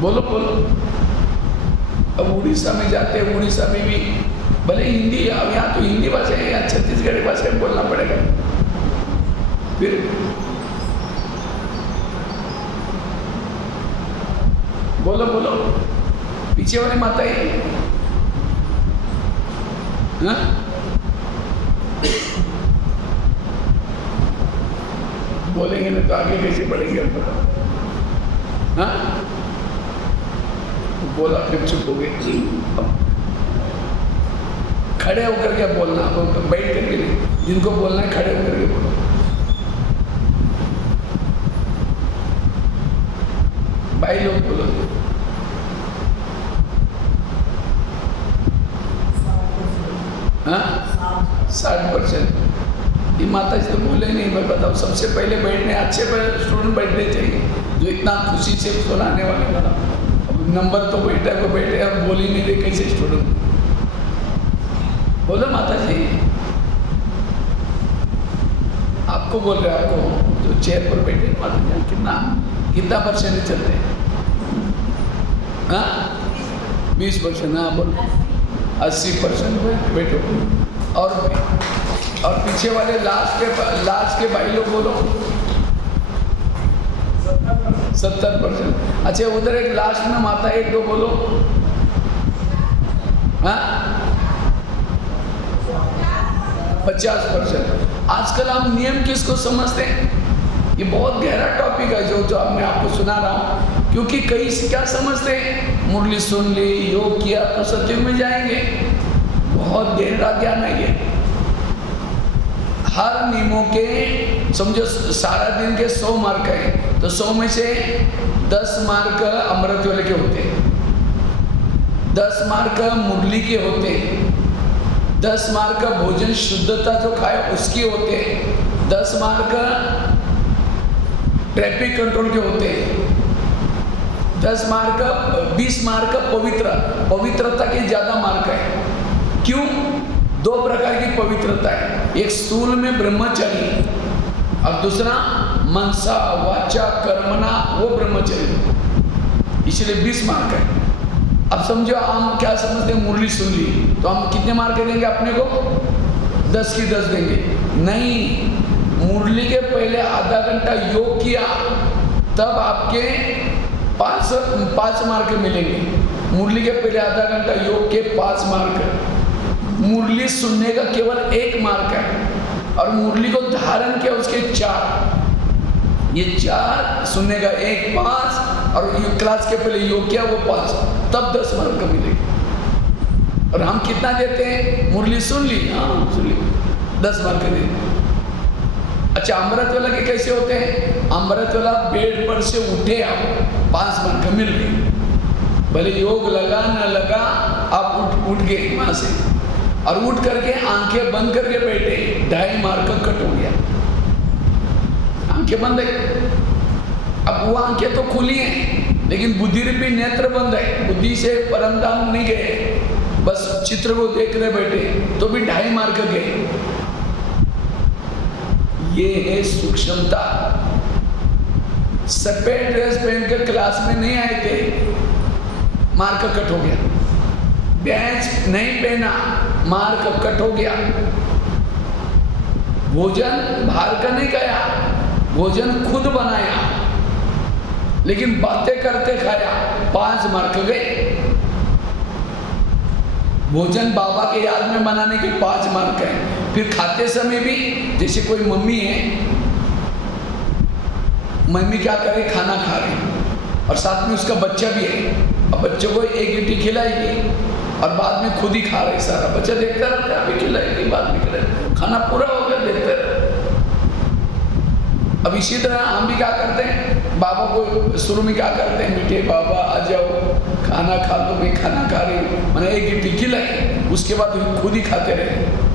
बोलो बोलो। अब उड़ीसा में जाते हैं, उड़ीसा में भी भले हिंदी, अब यहाँ तो हिंदी भाषा है, यहाँ छत्तीसगढ़ी भाषा बोलना पड़ेगा। फिर बोलो बोलो, पीछे वाली माता है हाँ? बोलेंगे ना तो आगे कैसे बढ़ेंगे अब बताओ। हाँ बोला फिर चुप हो गए। खड़े होकर के बोलना, बैठ करके नहीं, जिनको बोलना है खड़े होकर के बोलो। भाई लोग बोलो। हाँ 60%। ये माता जी तो बोले नहीं, मैं बताओ सबसे पहले बैठने अच्छे स्टूडेंट बैठने चाहिए, जो इतना खुशी से सुनाने वाले वाला। नंबर तो बैठा को बैठे, अब बोल ही नहीं रहे कैसे स्टूडेंट। बोलो माता जी, आपको बोल रहे, आपको जो चेयर पर बैठे माता जी, कितना परसेंट चलते हैं? हाँ 20%। हाँ बोलो 80% बैठो। और पीछे वाले लास्ट के भाई लोग बोलो 70%। अच्छा उधर एक लास्ट में माता एक दो बोलो। हाँ 50%। आजकल हम नियम किसको समझते हैं? ये बहुत गहरा टॉपिक है जो मैं आपको सुना रहा हूँ, क्योंकि कई क्या समझते हैं, मुरली सुन ली, योग किया तो सत्युग में जाएंगे। बहुत गहरा ज्ञान है ये। हर नियमों के समझो सारा दिन के 100 मार्क है, तो 100 में से 10 मार्क अमृत वाले के होते हैं, 10 मार्क मुरली के होते हैं, 10 मार्क भोजन शुद्धता जो खाए उसके होते हैं, 10 मार्क ट्रैफिक कंट्रोल के होते हैं, 10 मार्क 20 मार्क पवित्रता के ज्यादा मार्क है। क्यों? 2 प्रकार की पवित्रता है, एक स्थूल में ब्रह्मचर्य और दूसरा मनसा वाचा कर्मणा वो ब्रह्मचर्य, इसलिए 20 मार्क है। अब समझो हम क्या समझते हैं, मुरली सुन ली तो हम कितने मार्क देंगे अपने को? 10 की 10 देंगे। नहीं, मुरली के पहले आधा घंटा योग किया तब आपके 5 मार्क मिलेंगे। मुरली के पहले आधा घंटा योग के 5 मार्क, मुरली सुनने का केवल 1 मार्क है, और मुरली को धारण किया उसके 4, ये 4 सुनने का 1 5, और क्लास के पहले योग किया वो 5, तब 10 मार्क मिलेंगे। और हम कितना देते हैं? मुरली सुन ली, हाँ सुन ली, 10 मार्क देते। अच्छा अमृत वाला के कैसे होते हैं? अमृत वाला बेड पर से उठे आप 5 मार्क मिल गए, भले योग लगा न लगा, आप उठ गए वहां से, और उठ करके आंखें बंद करके बैठे, 2.5 मार्क कट हो गया। आंखें बंद है। अब वो आंखें तो खुली हैं, लेकिन बुद्धि रूपी नेत्र बंद है। बुद्धि से परम धाम नहीं गए, बस चित्र को देख रहे बैठे, तो भी 2.5 मार्क गए। ये है सूक्ष्मता। सफेद ड्रेस पहन कर क्लास में नहीं आए थे, मार्क कट हो गया। बैच नहीं पहना, मार्क कट हो गया। भोजन बाहर का नहीं खाया, भोजन खुद बनाया, लेकिन बातें करते खाया, 5 मार्क गए। भोजन बाबा के याद में बनाने के 5 मार्क है। फिर खाते समय भी, जैसे कोई मम्मी है, मम्मी क्या करे, खाना खा रही और साथ में उसका बच्चा भी है, अब बच्चों को एक गिट्टी खिलाएगी और बाद में खुद ही खा रही। सारा बच्चा देखता रहता है, अभी खिलाएगी बाद में खिलाएगी, खाना पूरा हो गया, देखते रहते। अब इसी तरह हम भी क्या करते हैं, बाबा को शुरू में क्या करते हैं, बेटे बाबा आ जाओ, खाना खा लो, मैं खाना खा रही, मैंने एक गिट्टी खिलाई, उसके बाद खुद ही खाते रहे।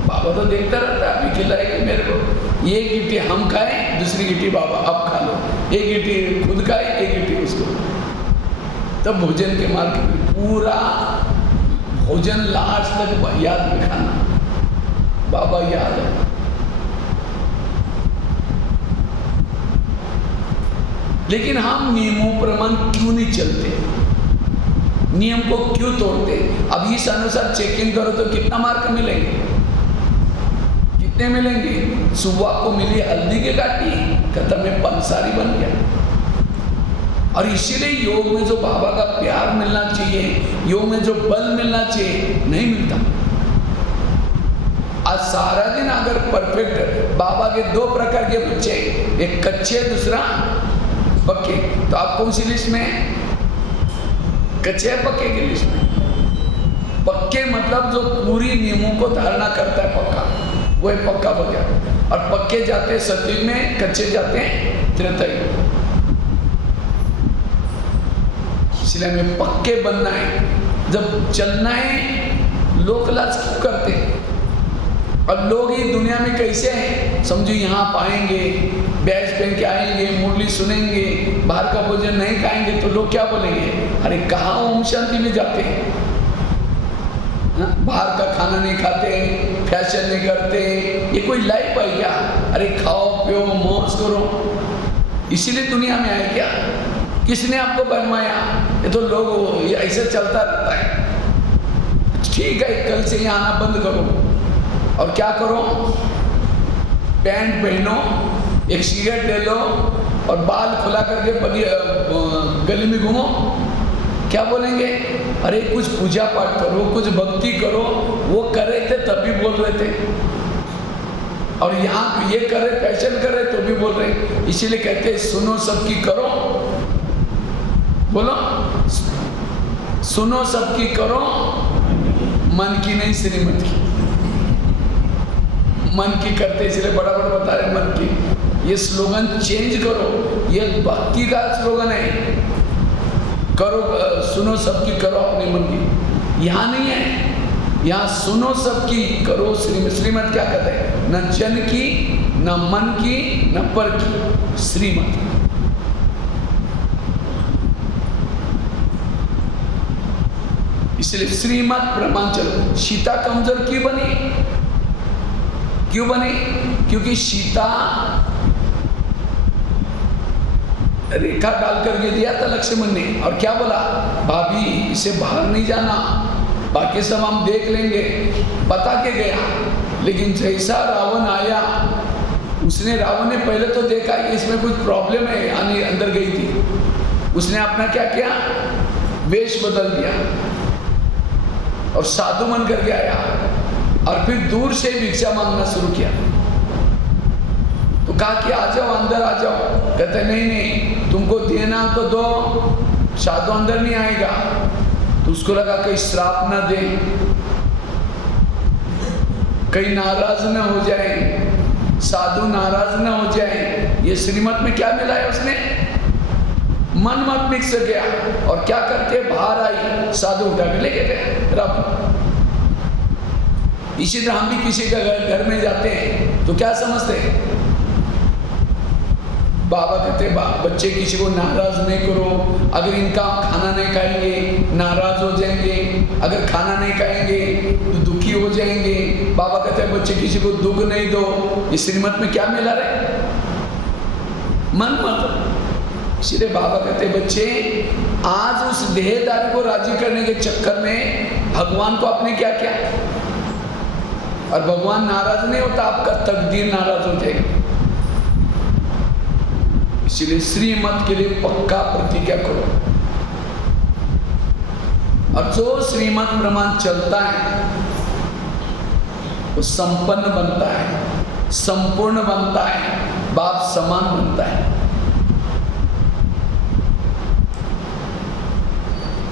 बाबा तो देखता रहता है, अभी खिलाएगी मेरे को, ये गिट्टी हम खाएं, दूसरी गिट्टी बाबा अब खा लो, एक गिट्टी खुद खाए, एक गिट्टी उसको। तब भोजन के मार्ग में पूरा भोजन लास्ट तक याद में खाना, बाबा याद है। लेकिन हम नियमों पर मन क्यों नहीं चलते, नियम को क्यों तोड़ते? अब इस अनुसार चेकिंग करो तो कितना मार्क मिलेंगे, कितने मिलेंगे? सुबह को मिली हल्दी के काटी, खत्म में पंसारी बन गया। और इसीलिए योग में जो बाबा का प्यार मिलना चाहिए, योग में जो बल मिलना चाहिए, नहीं मिलता। आज सारा दिन अगर परफेक्ट, बाबा के 2 प्रकार के बच्चे, एक कच्चे दूसरा पक्के, तो आप कौन सी लिस्ट में? कच्चे या पक्के की लिस्ट में? पक्के मतलब जो पूरी नियमों को धारणा करता है, पक्का, वो है पक्का बच्चा। और पक्के जाते हैं सत्युग में, कच्चे जाते हैं त्रेता युग। इसलिए हमें पक्के बनना है। जब चलना है, लोग लाज क्यों करते हैं? अब लोग ही दुनिया में कैसे हैं, समझो यहाँ पाएंगे, बैच पहन के आएंगे, मुरली सुनेंगे, बाहर का भोजन नहीं खाएंगे, तो लोग क्या बोलेंगे, अरे कहाँ ओम शांति में जाते हैं, बाहर का खाना नहीं खाते, फैशन नहीं करते, ये कोई लाइफ है क्या? अरे खाओ पियो मौज करो, इसीलिए दुनिया में आए क्या? किसने आपको बनवाया? ये तो लोग ऐसे चलता रहता है। ठीक है, कल से यहाँ आना बंद करो और क्या करो, पैंट पहनो, एक सिगरेट ले लो और बाल खुला करके गली में घूमो। क्या बोलेंगे? अरे कुछ पूजा पाठ करो, कुछ भक्ति करो। वो कर रहे थे तभी बोल रहे थे, और यहाँ ये कर रहे, फैशन कर रहे तो भी बोल रहे। इसीलिए कहते हैं सुनो सबकी करो, बोलो सुनो सबकी करो, मन की नहीं श्रीमत की। मन की करते, इसलिए बड़ा बड़ा बता रहे मन की। ये स्लोगन चेंज करो, ये भक्ति का स्लोगन है। करो, सुनो सबकी करो अपने मन की। यहाँ नहीं है, यहाँ सुनो सबकी करो श्रीमत। श्रीमत क्या कहते हैं? न जन की, न मन की, न पर की, श्रीमत। इसलिए श्रीमत प्रमाण चलो। सीता कमजोर क्यों बनी? क्यों बनी? क्योंकि सीता रेखा डाल करके दिया था लक्ष्मण ने, और क्या बोला, भाभी इसे बाहर नहीं जाना, बाकी सब हम देख लेंगे, बता के गया। लेकिन जैसा रावण आया, उसने, रावण ने पहले तो देखा इसमें कुछ प्रॉब्लम है, यानी अंदर गई थी, उसने अपना क्या किया, वेश बदल दिया और साधु मन करके आया, और फिर दूर से भिक्षा मांगना शुरू किया। तो कहा कि आ जाओ, अंदर आ जाओ। कहते नहीं नहीं, तुमको देना तो दो, साधु अंदर नहीं आएगा। तो उसको लगा कहीं श्राप ना दे, कहीं नाराज ना हो जाए, साधु नाराज ना हो जाए। ये श्रीमत में क्या मिला है उसने? मन मत मिक्स गया, और क्या करके बाहर आई, साधु उठा के लेके गए रावण। इसी तरह हम भी किसी का घर में जाते हैं तो क्या समझते हैं, बाबा कहते बच्चे किसी को नाराज नहीं करो, अगर इनका खाना नहीं खाएंगे नाराज हो जाएंगे, अगर खाना नहीं खाएंगे तो दुखी हो जाएंगे। बाबा कहते हैं बच्चे किसी को दुख नहीं दो। इस श्रीमत में क्या मिला रहे? मन मत। इसलिए बाबा कहते बच्चे आज उस देहदारी को राजी करने के चक्कर में भगवान को आपने क्या किया, और भगवान नाराज नहीं होता, आपका तकदीर नाराज हो जाएगी। इसलिए श्रीमत के लिए पक्का प्रतिज्ञा करो, और जो श्रीमत प्रमाण चलता है वो संपन्न बनता है, संपूर्ण बनता है, बाप समान बनता है।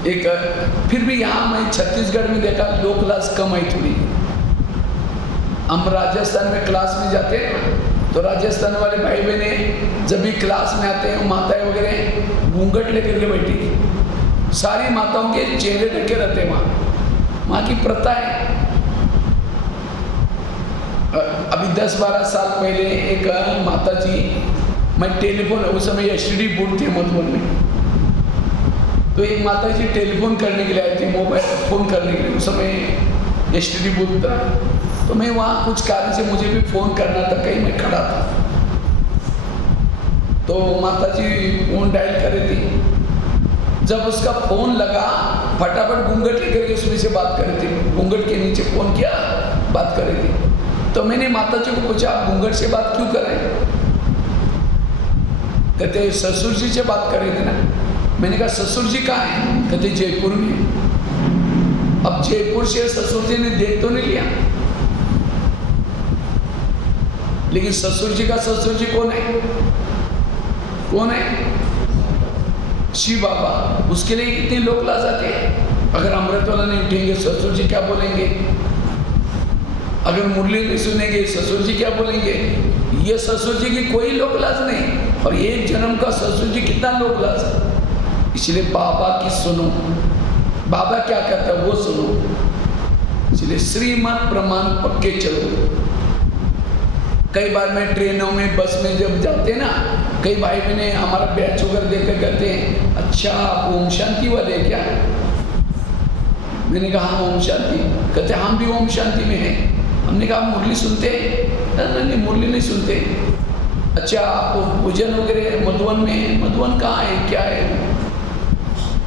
एक फिर भी यहाँ मैं छत्तीसगढ़ में देखा लो क्लास कम आई थोड़ी। हम राजस्थान में क्लास में जाते हैं तो राजस्थान वाले भाई बहने जब भी क्लास में आते हैं माताएं वगैरह घूंघट लेकर के बैठी थी। सारी माताओं के चेहरे ढके रहते हैं, वहाँ की प्रथा है। अभी 10-12 साल पहले एक माता जी, मैं टेलीफोन, उस समय एसटीडी बूथ थे मधुबन में, तो एक माता जी टेलीफोन करने के लिए आई थी, मोबाइल फोन करने के लिए। उस समय एसटीडी बूथ था, तो मैं वहाँ कुछ कारण से मुझे भी फोन करना था, कहीं मैं खड़ा था, तो माता जी फोन डायल कर रही थी। जब उसका फोन लगा फटाफट घूंघट लेकर के उसमें से बात कर रही थी, घूंघट के नीचे फोन किया, बात कर रही थी। तो मैंने माता जी को पूछा आप घूंघट से बात क्यों कर रहे हैं? कहते ससुर जी से बात कर रहे थे ना। मैंने कहा ससुर जी कहाँ हैं? कहते जयपुर में। अब जयपुर से ससुर जी ने देख तो नहीं लिया, लेकिन ससुर जी का ससुर जी कौन है? कौन है? शिव बाबा। उसके लिए कितने लोग ला जाते हैं। अगर अमृत वाला नहीं उठेंगे ससुर जी क्या बोलेंगे, अगर मुरली नहीं सुनेंगे ससुर जी क्या बोलेंगे। ये ससुर जी की कोई लोक लाज नहीं, और एक जन्म का ससुर जी कितना लोक लाज। इसलिए बाबा की सुनो, बाबा क्या कहता है वो सुनो। इसलिए श्रीमत प्रमाण पक्के चलो। कई बार मैं ट्रेनों में बस में जब जाते ना, कई भाई बहने हमारा बैच होकर देखकर कहते हैं अच्छा आप ओम शांति वाले क्या? मैंने कहा हाँ ओम शांति। कहते हम भी ओम शांति में हैं। हमने कहा मुरली सुनते हैं? नहीं मुरली नहीं सुनते। अच्छा आप भोजन वगैरह मधुबन में? मधुबन कहाँ है, क्या है?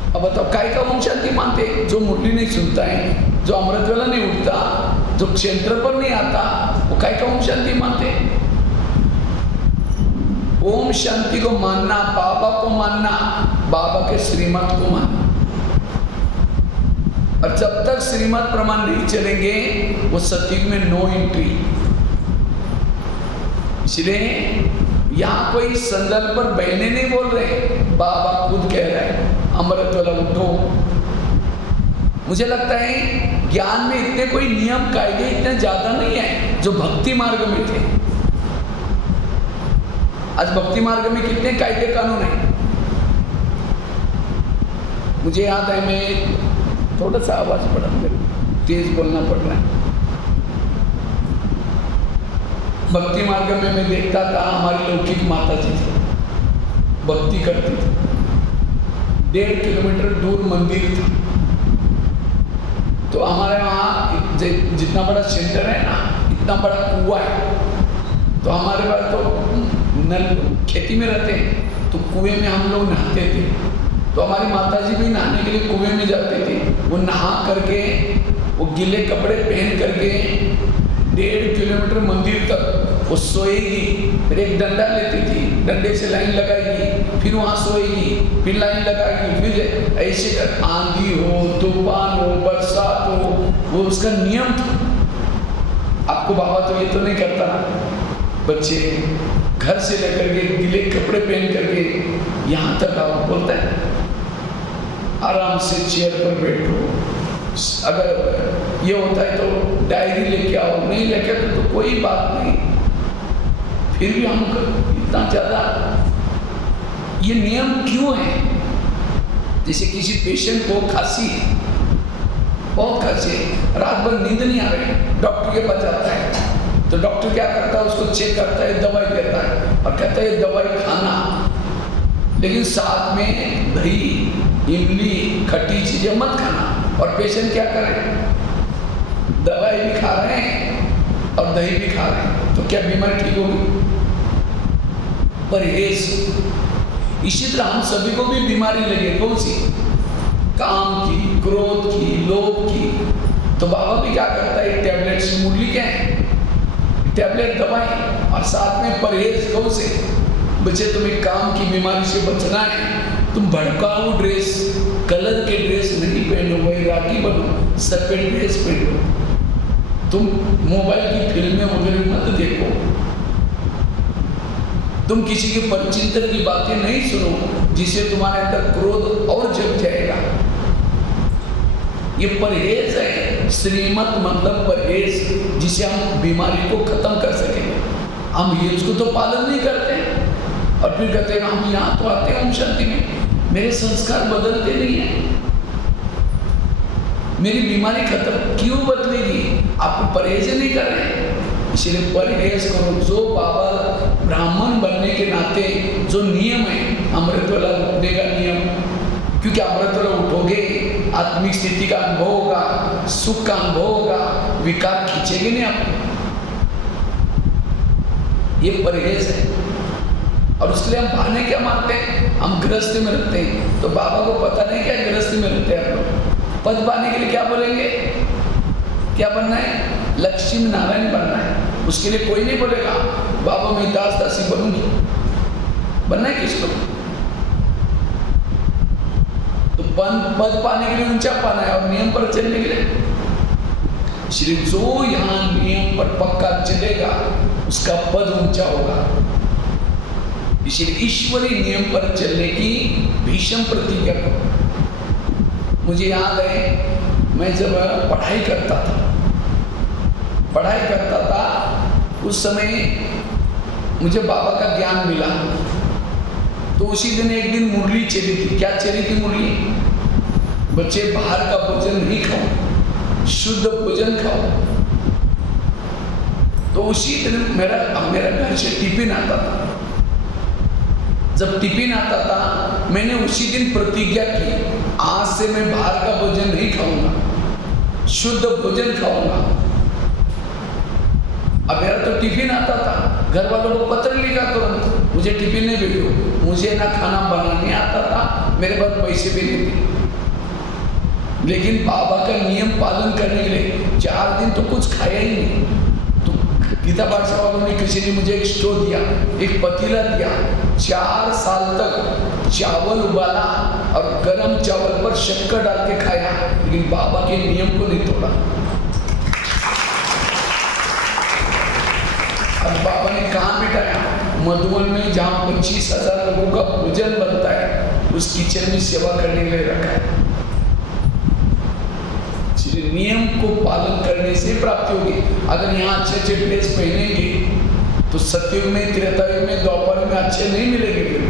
अब बताओ काय का ओम शांति मानते? जो मुरली नहीं सुनता है, जो अमृत वाला नहीं उठता, जो क्षेत्र पर नहीं आता, वो काय का ओम शांति मानते? ओम शांति को मानना, बाबा को मानना, बाबा के श्रीमत को मानना। और जब तक श्रीमत प्रमाण नहीं चलेंगे वो सतयुग में नो एंट्री। इसलिए यहाँ कोई संदर्भ पर बहने नहीं बोल रहे, बाबा खुद कह रहे हैं अमृत वाला उठो। मुझे लगता है ज्ञान में इतने कोई नियम कायदे इतने ज्यादा नहीं है जो भक्ति मार्ग में थे। आज भक्ति मार्ग में कितने कायदे कानून है। मुझे याद है, मैं थोड़ा सा आवाज पड़ा, मेरे तेज बोलना पड़ रहा है। भक्ति मार्ग में मैं देखता था हमारी लौकिक माता जी थी, भक्ति करती थी। 1.5 किलोमीटर दूर मंदिर था, तो हमारे वहाँ जितना बड़ा सेंटर है ना, इतना बड़ा कुआं है। तो हमारे पास तो नल खेती में रहते हैं, तो कुएं में हम लोग नहाते थे। तो हमारी माताजी भी नहाने के लिए कुएं में जाते थे। वो नहा करके वो गीले कपड़े पहन करके 1.5 किलोमीटर मंदिर तक वो सोएगी, फिर एक डंडा लेती थी, डंडे से लाइन लगाएगी, फिर वहाँ सोएगी, फिर लाइन लगाएगी, फिर ऐसे कर। आंधी हो, तूफान हो, बरसात हो, वो उसका नियम था। आपको बाबा तो ये तो नहीं करता ना। बच्चे घर से लेकर के गीले कपड़े पहन करके यहाँ तक आओ, बोलता है आराम से चेयर पर बैठो। अगर ये होता है तो डायरी लेके आओ, नहीं लेके तो कोई बात नहीं। फिर भी हम इतना ज़्यादा ये नियम क्यों है? जैसे किसी पेशेंट को खांसी है, बहुत खांसी है, रात भर नींद नहीं आ रही, डॉक्टर के पास जाता है, तो डॉक्टर क्या करता है उसको चेक करता है, दवाई देता है। और कहता है दवाई खाना, लेकिन साथ में दही, इमली, खट्टी चीजें मत खाना। और पेशेंट क्या करे, दवाई भी खा रहे हैं और दही भी खा रहे हैं, तो क्या बीमारी ठीक होगी? परहेज। इसी तरह हम सभी को भी बीमारी लगे, कौन सी? काम की, क्रोध की, लोभ की। तो बाबा भी क्या करता है, टैबलेट्स, मुरली क्या है, टैबलेट दवाई, और साथ में परहेज। कौन से? बच्चे तुम्हें काम की बीमारी से बचना है, तुम भड़काऊ ड्रेस, कलर के ड्रेस नहीं पहनो, वैरागी बनो, सफेद ड्रेस पहनो, तुम मोबाइल की फिल्में वगैरह मत देखो, तुम किसी के परचिंतन की बातें नहीं सुनो, जिससे तुम्हारे अंदर क्रोध और जग जाएगा। ये परहेज है। श्रीमत मतलब परहेज, जिसे हम बीमारी को खत्म कर सकेंगे। हम ये उसको तो पालन नहीं करते, और फिर कहते हैं हम यहाँ तो आते हैं ओम शांति में, मेरे संस्कार बदलते नहीं है, मेरी बीमारी खत्म क्यों बदलेगी? आप परहेज नहीं कर रहे हैं, इसलिए परहेज करो। जो बाबा ब्राह्मण बनने के नाते जो नियम है, अमृत वाला उठने का नियम, क्योंकि अमृत वाला उठोगे आत्मिक स्थिति का अनुभव होगा, सुख का अनुभव होगा, विकार खींचेंगे नहीं आपको। ये परहेज है। और उसके लिए हम बहाने क्या मारते हैं, हम गृहस्थी में रहते हैं, तो बाबा को पता नहीं क्या गृहस्थी में रहते हैं हम लोग। पद पाने के लिए क्या बोलेंगे, क्या बनना है, लक्ष्मी नारायण बनना है। उसके लिए कोई नहीं बोलेगा बाबा मैं दास दासी बनूंगी, बनना है किसको? तो पद पाने के लिए ऊंचा पाना है, और नियम पर चलने के लिए श्री जो यहाँ नियम पर पक्का चलेगा उसका पद ऊंचा होगा। इसलिए ईश्वरीय नियम पर चलने की भीषण प्रतिज्ञा करो। मुझे याद है, मैं जब पढ़ाई करता था उस समय मुझे बाबा का ज्ञान मिला। तो उसी दिन एक दिन मुरली चली थी। क्या चली थी मुरली? बच्चे बाहर का भोजन नहीं खाओ, शुद्ध भोजन खाओ। तो उसी दिन मेरा घर से टिफिन आता था। जब टिफिन आता था, मैंने उसी दिन प्रतिज्ञा की, आज से मैं बाहर का भोजन नहीं खाऊंगा, शुद्ध भोजन खाऊंगा। अब मेरा तो टिफिन आता था, घर वालों को पत्र लिखा तुरंत, मुझे टिफिन नहीं भेजो। मुझे ना खाना बनाने आता था, मेरे पास पैसे भी नहीं थे, लेकिन बाबा का नियम पालन करने के लिए 4 दिन तो कुछ खाया ही नहीं। तो गीता पाठशाला वालों ने किसी ने मुझे एक स्टोव दिया, एक पतीला दिया। 4 साल तक चावल उबाला और गरम चावल पर शक्कर डाल के खाया, लेकिन बाबा के नियम को नहीं तोड़ा। अब बाबा ने कहाँ बिठाया? मधुबन में, जहाँ 25,000 लोगों का भोजन बनता है, उस किचन में सेवा करने के लिए रखा है। नियम को पालन करने से प्राप्ति होगी। अगर यहाँ अच्छे अच्छे ड्रेस पहनेंगे तो सतयुग में, त्रेतायुग में, द्वापर में अच्छे नहीं मिलेंगे। फिर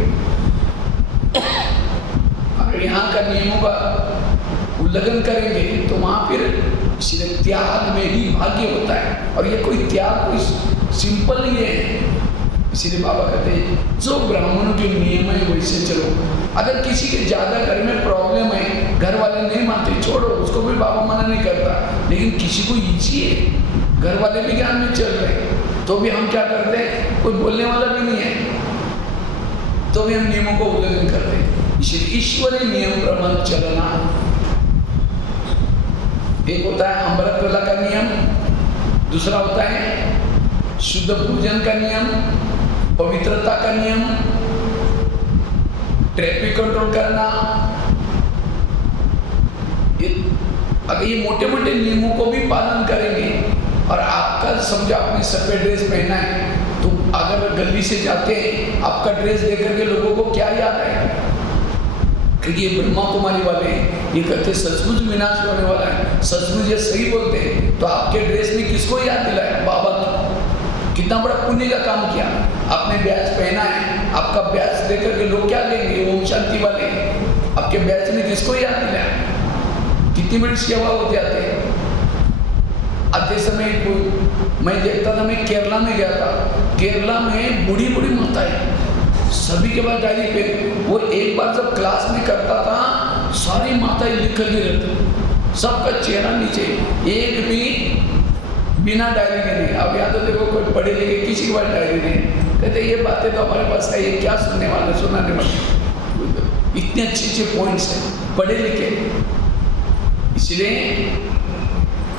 अगर यहाँ का नियमों का उल्लंघन करेंगे तो वहाँ फिर इसलिए त्याग में ही भाग्य होता है। और ये कोई त्याग कोई सिंपल नहीं है। इसीलिए बाबा कहते हैं जो ब्राह्मणों के नियम है वैसे चलो। अगर किसी के ज़्यादा घर में प्रॉब्लम है, घर वाले नहीं मानते, छोड़ो, उसको भी बाबा मना नहीं करता। लेकिन किसी को इच्छी है, घर वाले भी ज्ञान में चल रहे हैं, तो भी हम क्या करते हैं, कोई बोलने वाला भी नहीं है, तो भी हम नियमों को उल्लंघन करते हैं। इसलिए ईश्वरीय नियम प्रमाण चलना। एक होता है अमृत वेला का नियम, दूसरा होता है शुद्ध भोजन का नियम, पवित्रता का नियम, ट्रैफिक कंट्रोल करना। अगर ये मोटे मोटे नियमों को भी पालन करेंगे, और आपका समझो आपने सफेद ड्रेस पहना है, तो अगर गली से जाते हैं, आपका ड्रेस देख करके लोगों को क्या याद आएगा? क्योंकि ये ब्रह्मा कुमारी वाले हैं, ये कहते सचमुच विनाश होने वाला है, सचमुच ये सही बोलते हैं, तो आपके ड्रेस में किसको याद दिलाया? बाबा को। कितना बड़ा पुण्य का काम किया। आपने बैच पहना है, आपका बैच देकर के लोग क्या लेंगे? ओम शांति वाले। आपके बैच में किसको याद दिलाया? कितनी बड़ी सेवा हो जाती है। आते समय मैं देखता था, मैं केरला में गया था, केरला में बूढ़ी बूढ़ी माताएं सभी के पास डायरी पेन। वो एक बार जब क्लास में करता था, सारी माताएं लिख कर रहती, सबका चेहरा नीचे, एक भी बिना डायरी के नहीं। अब यहाँ तो देखो कोई पढ़े लिखे किसी के पास डायरी नहीं, कहते ये बातें तो हमारे पास है, ये क्या सुनने वाले, सुनाने वाले। इतने अच्छे अच्छे पॉइंट्स हैं पढ़े लिखे। इसलिए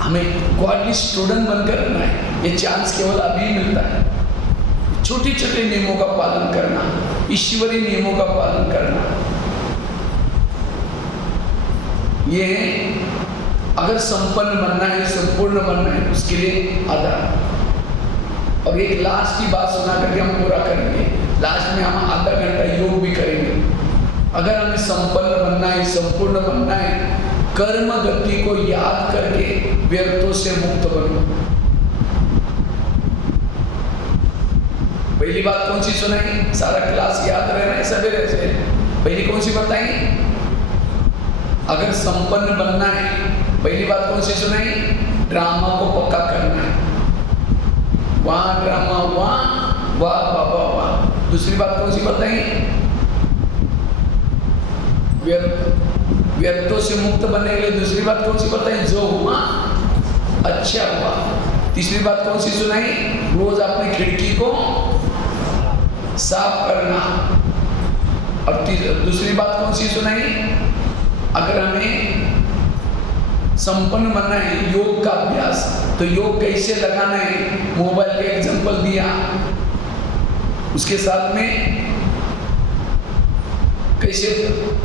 हमें गॉडली स्टूडेंट बनकर रहना है। ये चांस केवल अभी मिलता है। छोटे छोटे नियमों का पालन करना, ईश्वरीय नियमों का पालन करना, ये अगर संपन्न बनना है, संपूर्ण बनना है, उसके लिए आधार। और एक लास्ट की बात सुना करके हम पूरा करेंगे। लास्ट में हम आधा घंटा योग भी करेंगे। अगर हमें संपन्न बनना है, संपूर्ण बनना है, कर्म गति को याद करके व्यर्थों से मुक्त बनो। पहली बात कौन सी सुनाई? सारा क्लास याद रहना है सवेरे से। पहली कौन सी बताई? अगर संपन्न बनना है, पहली बात कौन सी सुनाई? ड्रामा को पक्का करना है। वहां ड्रामा, वहां वाह बाबा वाह। दूसरी बात कौन सी बताई? व्यर्थों से मुक्त बनने के लिए दूसरी बात कौन सी बताई? जो हुआ अच्छा हुआ। तीसरी बात कौन सी सुनाई? रोज अपनी खिड़की को साफ करना। और दूसरी बात कौन सी सुनाई? अगर हमें संपन्न बनना है, योग का अभ्यास, तो योग कैसे लगाना है, मोबाइल का एग्जांपल दिया। उसके साथ में कैसे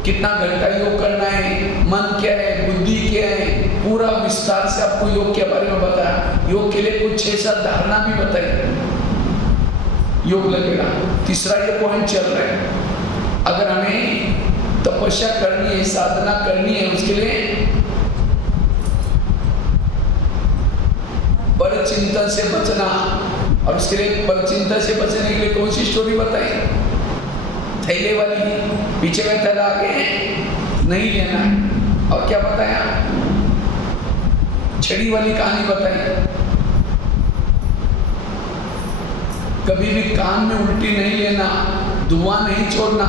कितना घंटा योग करना है, मन क्या है, बुद्धि क्या है, पूरा विस्तार से आपको योग के बारे में बताया। योग के लिए कुछ 6-7 धारणा भी बताई, योग लगेगा। तीसरा ये पॉइंट चल रहा है, अगर हमें तपस्या करनी है, साधना करनी है, उसके लिए परचिंतन से बचना। और उसके लिए परचिंतन से बचने के लिए कौन सी स्टोरी बताई? थैले वाली, पीछे का थैला आगे नहीं लेना है। और क्या बताया? छड़ी वाली कहानी बताई। कभी भी कान में उल्टी नहीं लेना, धुआं नहीं छोड़ना।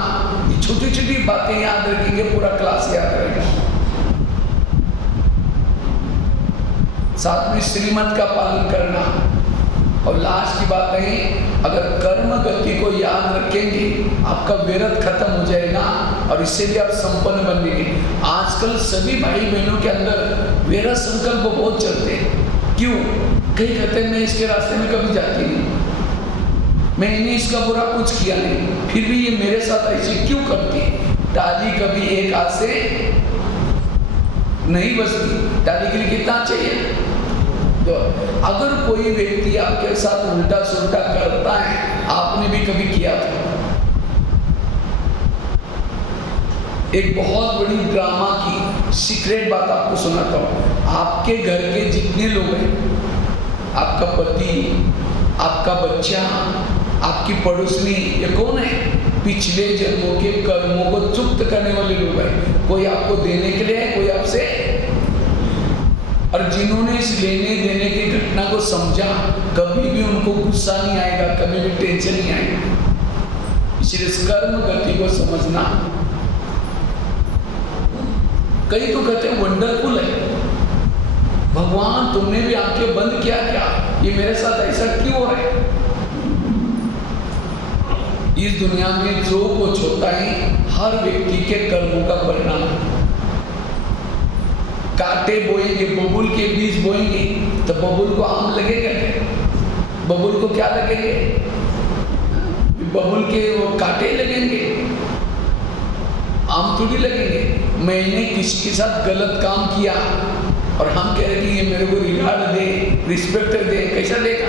ये छोटी छोटी बातें याद रखेंगे, पूरा क्लास याद रहेगा। साथ में श्रीमत का पालन करना। और लास्ट की बात कही, अगर कर्म गति को याद रखेंगे, आपका व्यर्थ खत्म हो जाएगा और इससे भी आप संपन्न बनेंगे। आजकल सभी भाई बहनों के अंदर व्यर्थ संकल्प बहुत चलते हैं। क्यों? कई कहते हैं मैं इसके रास्ते में कभी जाती नहीं, मैंने इसका बुरा कुछ किया नहीं, फिर भी ये मेरे साथ ऐसे क्यों करती है? ताली कभी एक हाथ से नहीं बचती। ताली के लिए कितना चाहिए? तो अगर कोई व्यक्ति आपके साथ उल्टा सुल्टा करता है, आपने भी कभी किया था। एक बहुत बड़ी ड्रामा की सीक्रेट बात आपको सुनाता हूँ। आपके घर के जितने लोग हैं, आपका पति, आपका बच्चा, आपकी पड़ोसनी, ये कौन है? पिछले जन्मों के कर्मों को चुक्त करने वाले लोग हैं। कोई आपको देने के लिए है, कोई आपसे, और जिन्होंने इस लेने देने की घटना को समझा, कभी भी उनको गुस्सा नहीं आएगा, कभी भी टेंशन नहीं आएगा। इसलिए इस कर्म गति को समझना। कई तो कहते हैं वंडरफुल है, भगवान तुमने भी आंखें बंद किया क्या? ये मेरे साथ ऐसा क्यों हो रहा है? इस दुनिया में जो कुछ होता है, हर व्यक्ति के कर्मों का परिणाम है। कांटे बोएंगे, बबूल के बीज बोएंगे, तो बबूल को आम लगेगा क्या? बबूल को क्या लगेंगे? बबूल के वो कांटे लगेंगे, आम थोड़ी लगेंगे। मैंने किसी के साथ गलत काम किया और हम कह रहे कि ये मेरे को रिगार्ड दे, रिस्पेक्ट दे, कैसा देगा?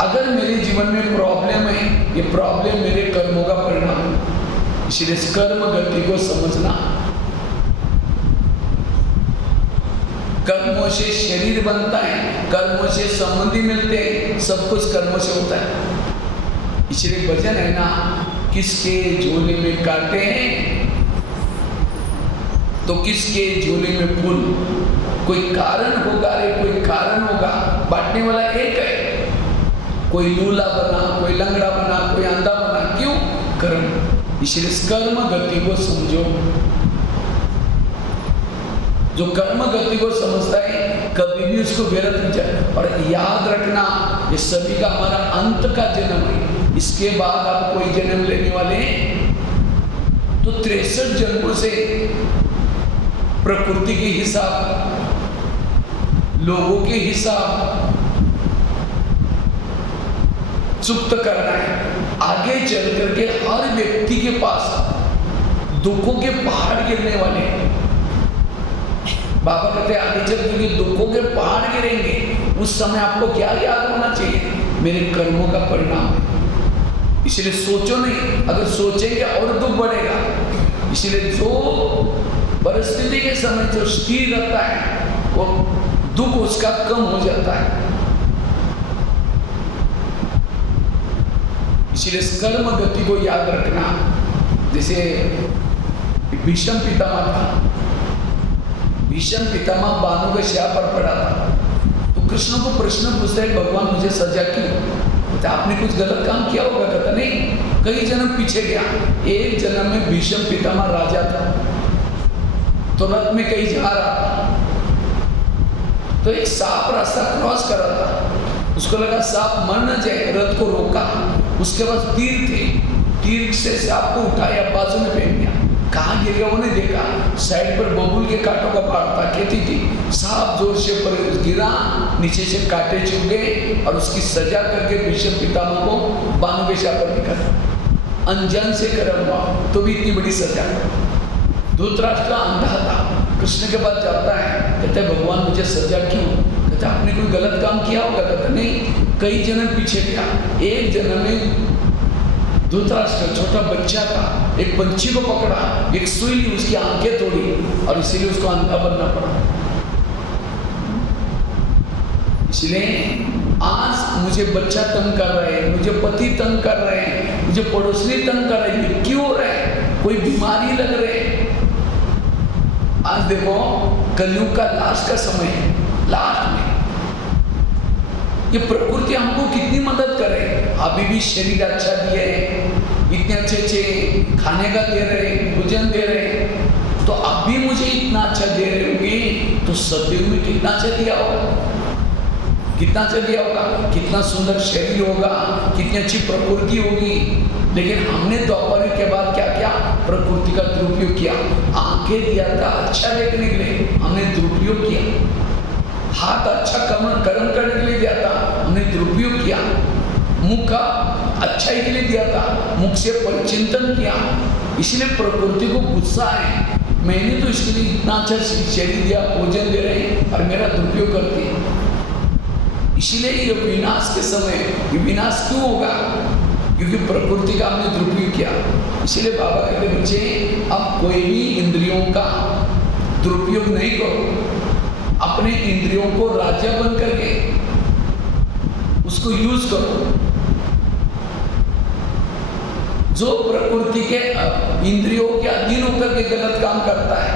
अगर मेरे जीवन में प्रॉब्लम है, ये प्रॉब्लम मेरे कर्मों का परिणाम है। इसलिए कर्म गति को समझना। कर्मों से शरीर बनता है, कर्मों से संबंधी मिलते हैं, सब कुछ कर्मों से होता है। इसलिए भजन है ना, किसके झोले में कांटे हैं तो किसके झोले में फूल। कोई कारण होगा रे, कोई कारण होगा, बांटने वाला एक है। कोई लूला बना, कोई लंगड़ा बना, कोई अंधा बना। क्यों? कर्म। इसलिए कर्म गति को समझो। जो कर्म गति को समझता है कभी भी उसको व्यर्थ नहीं जाए। और याद रखना, ये सभी का हमारा अंत का जन्म है। इसके बाद आप कोई जन्म लेने वाले तो 63 जन्मों से प्रकृति के हिसाब, लोगों के हिसाब चुक्त करना है। आगे चल करके हर व्यक्ति के पास दुखों के पहाड़ गिरने वाले हैं। बाबा कहते हैं आगे चल करके दुखों के पहाड़ गिरेंगे। उस समय आपको क्या याद होना चाहिए? मेरे कर्मों का परिणाम है। इसलिए सोचो नहीं, अगर सोचेंगे और दुख बढ़ेगा। इसलिए जो परिस्थिति के समय जो स्थिर रहता है वो दुख उसका कम हो जाता है। इसलिए कर्म गति को याद रखना। जैसे भीष्म पितामह था, भीष्म पितामह बानों के शाह पर पड़ा था। तो कृष्ण को प्रश्न पूछता है, भगवान मुझे सजा क्यों? तो आपने कुछ गलत काम किया होगा। कहता नहीं, कई जन्म पीछे गया। एक जन्म में भीष्म पितामह राजा था, तो रथ में कहीं जा रहा था, तो एक सांप रास्ता क्रॉस कर रहा था। उसको लगा सांप मर न जाए, रथ को रोका। उसके पास तीर थे, तीर से सांप को उठाया, बाजू में फेंक दिया। कहाँ गिर गया वो नहीं देखा। साइड पर बबूल के कांटों का पहाड़ था, खेती थी। सांप जोर से पर गिरा, नीचे से कांटे चुभ गए और उसकी सजा करके भीष्म पितामह को बानों के शाह पर निकाला। अनजान से कर्म हुआ तो भी इतनी बड़ी सजा। धृतराष्ट्र अंधा था, कृष्ण के पास जाता है, कहता है भगवान मुझे सजा क्यों? कहता आपने कोई गलत काम किया होगा। कहता नहीं, कई जन्म पीछे गया। एक जन्म में धृतराष्ट्र छोटा बच्चा था, एक पंछी को पकड़ा, एक सुई ली, उसकी आंखें तोड़ी और इसीलिए उसको अंधा बनना पड़ा। इसलिए आज मुझे बच्चा तंग कर रहे हैं, मुझे पति तंग कर रहे हैं, मुझे पड़ोसी तंग कर रहे हैं। क्यों हो रहा है? कोई बीमारी लग रही है। आज देखो कलयुग का लास्ट का समय है। लास्ट में ये प्रकृति हमको कितनी मदद करे। अभी भी शरीर अच्छा दिए, इतने अच्छे अच्छे खाने का दे रहे, भोजन दे रहे, तो अब भी मुझे इतना अच्छा दे रहे होंगे तो सतयुग में कितना अच्छा दिया होगा, कितना अच्छा दिया होगा, कितना सुंदर शरीर होगा, कितनी अच्छी प्रकृति होगी। लेकिन हमने द्वापर के बाद क्या किया? प्रकृति का दुरुपयोग किया। आंखें दिया था अच्छा देखने के लिए, हमने दुरुपयोग किया। हाथ अच्छा कर्म करने के लिए दिया था, हमने दुरुपयोग किया। मुख का अच्छाई के लिए दिया था, मुख से परिचिंतन किया। इसलिए प्रकृति को गुस्सा है, मैंने तो इसके लिए इतना अच्छा शरीर दिया, भोजन दे रहे हैं और मेरा दुरुपयोग करती है। इसलिए ये विनाश के समय ये विनाश क्यों होगा? क्योंकि प्रकृति का हमने दुरुपयोग किया। इसलिए बाबा कहते बच्चे अब कोई भी इंद्रियों का दुरुपयोग नहीं करो। अपने इंद्रियों को राजा बन करके उसको यूज करो। जो प्रकृति के इंद्रियों के अधीन होकर के गलत काम करता है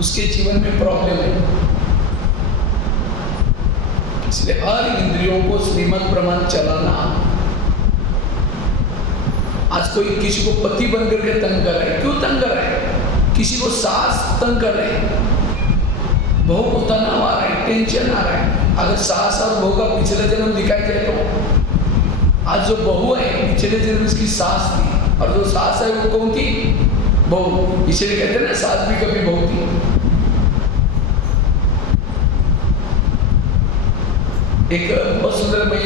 उसके जीवन में प्रॉब्लम है। इसलिए हर इंद्रियों को श्रीमद् प्रमाण चलाना। आज कोई किसी को पति बन करके तंग कर रहे हैं, क्यों तंग कर रहे हैं? किसी को सास तंग कर रहे हैं, बहू को तनाव आ रहा है, टेंशन आ रहा है। अगर सास और बहू का पिछले जन्म दिखाई जाए तो आज जो बहू है पिछले जन्म इसकी सास थी और जो सास है वो कौन थी? बहू। इसलिए कहते हैं ना सास भी कभी बहू थी। एक बहुत सुंदर मैं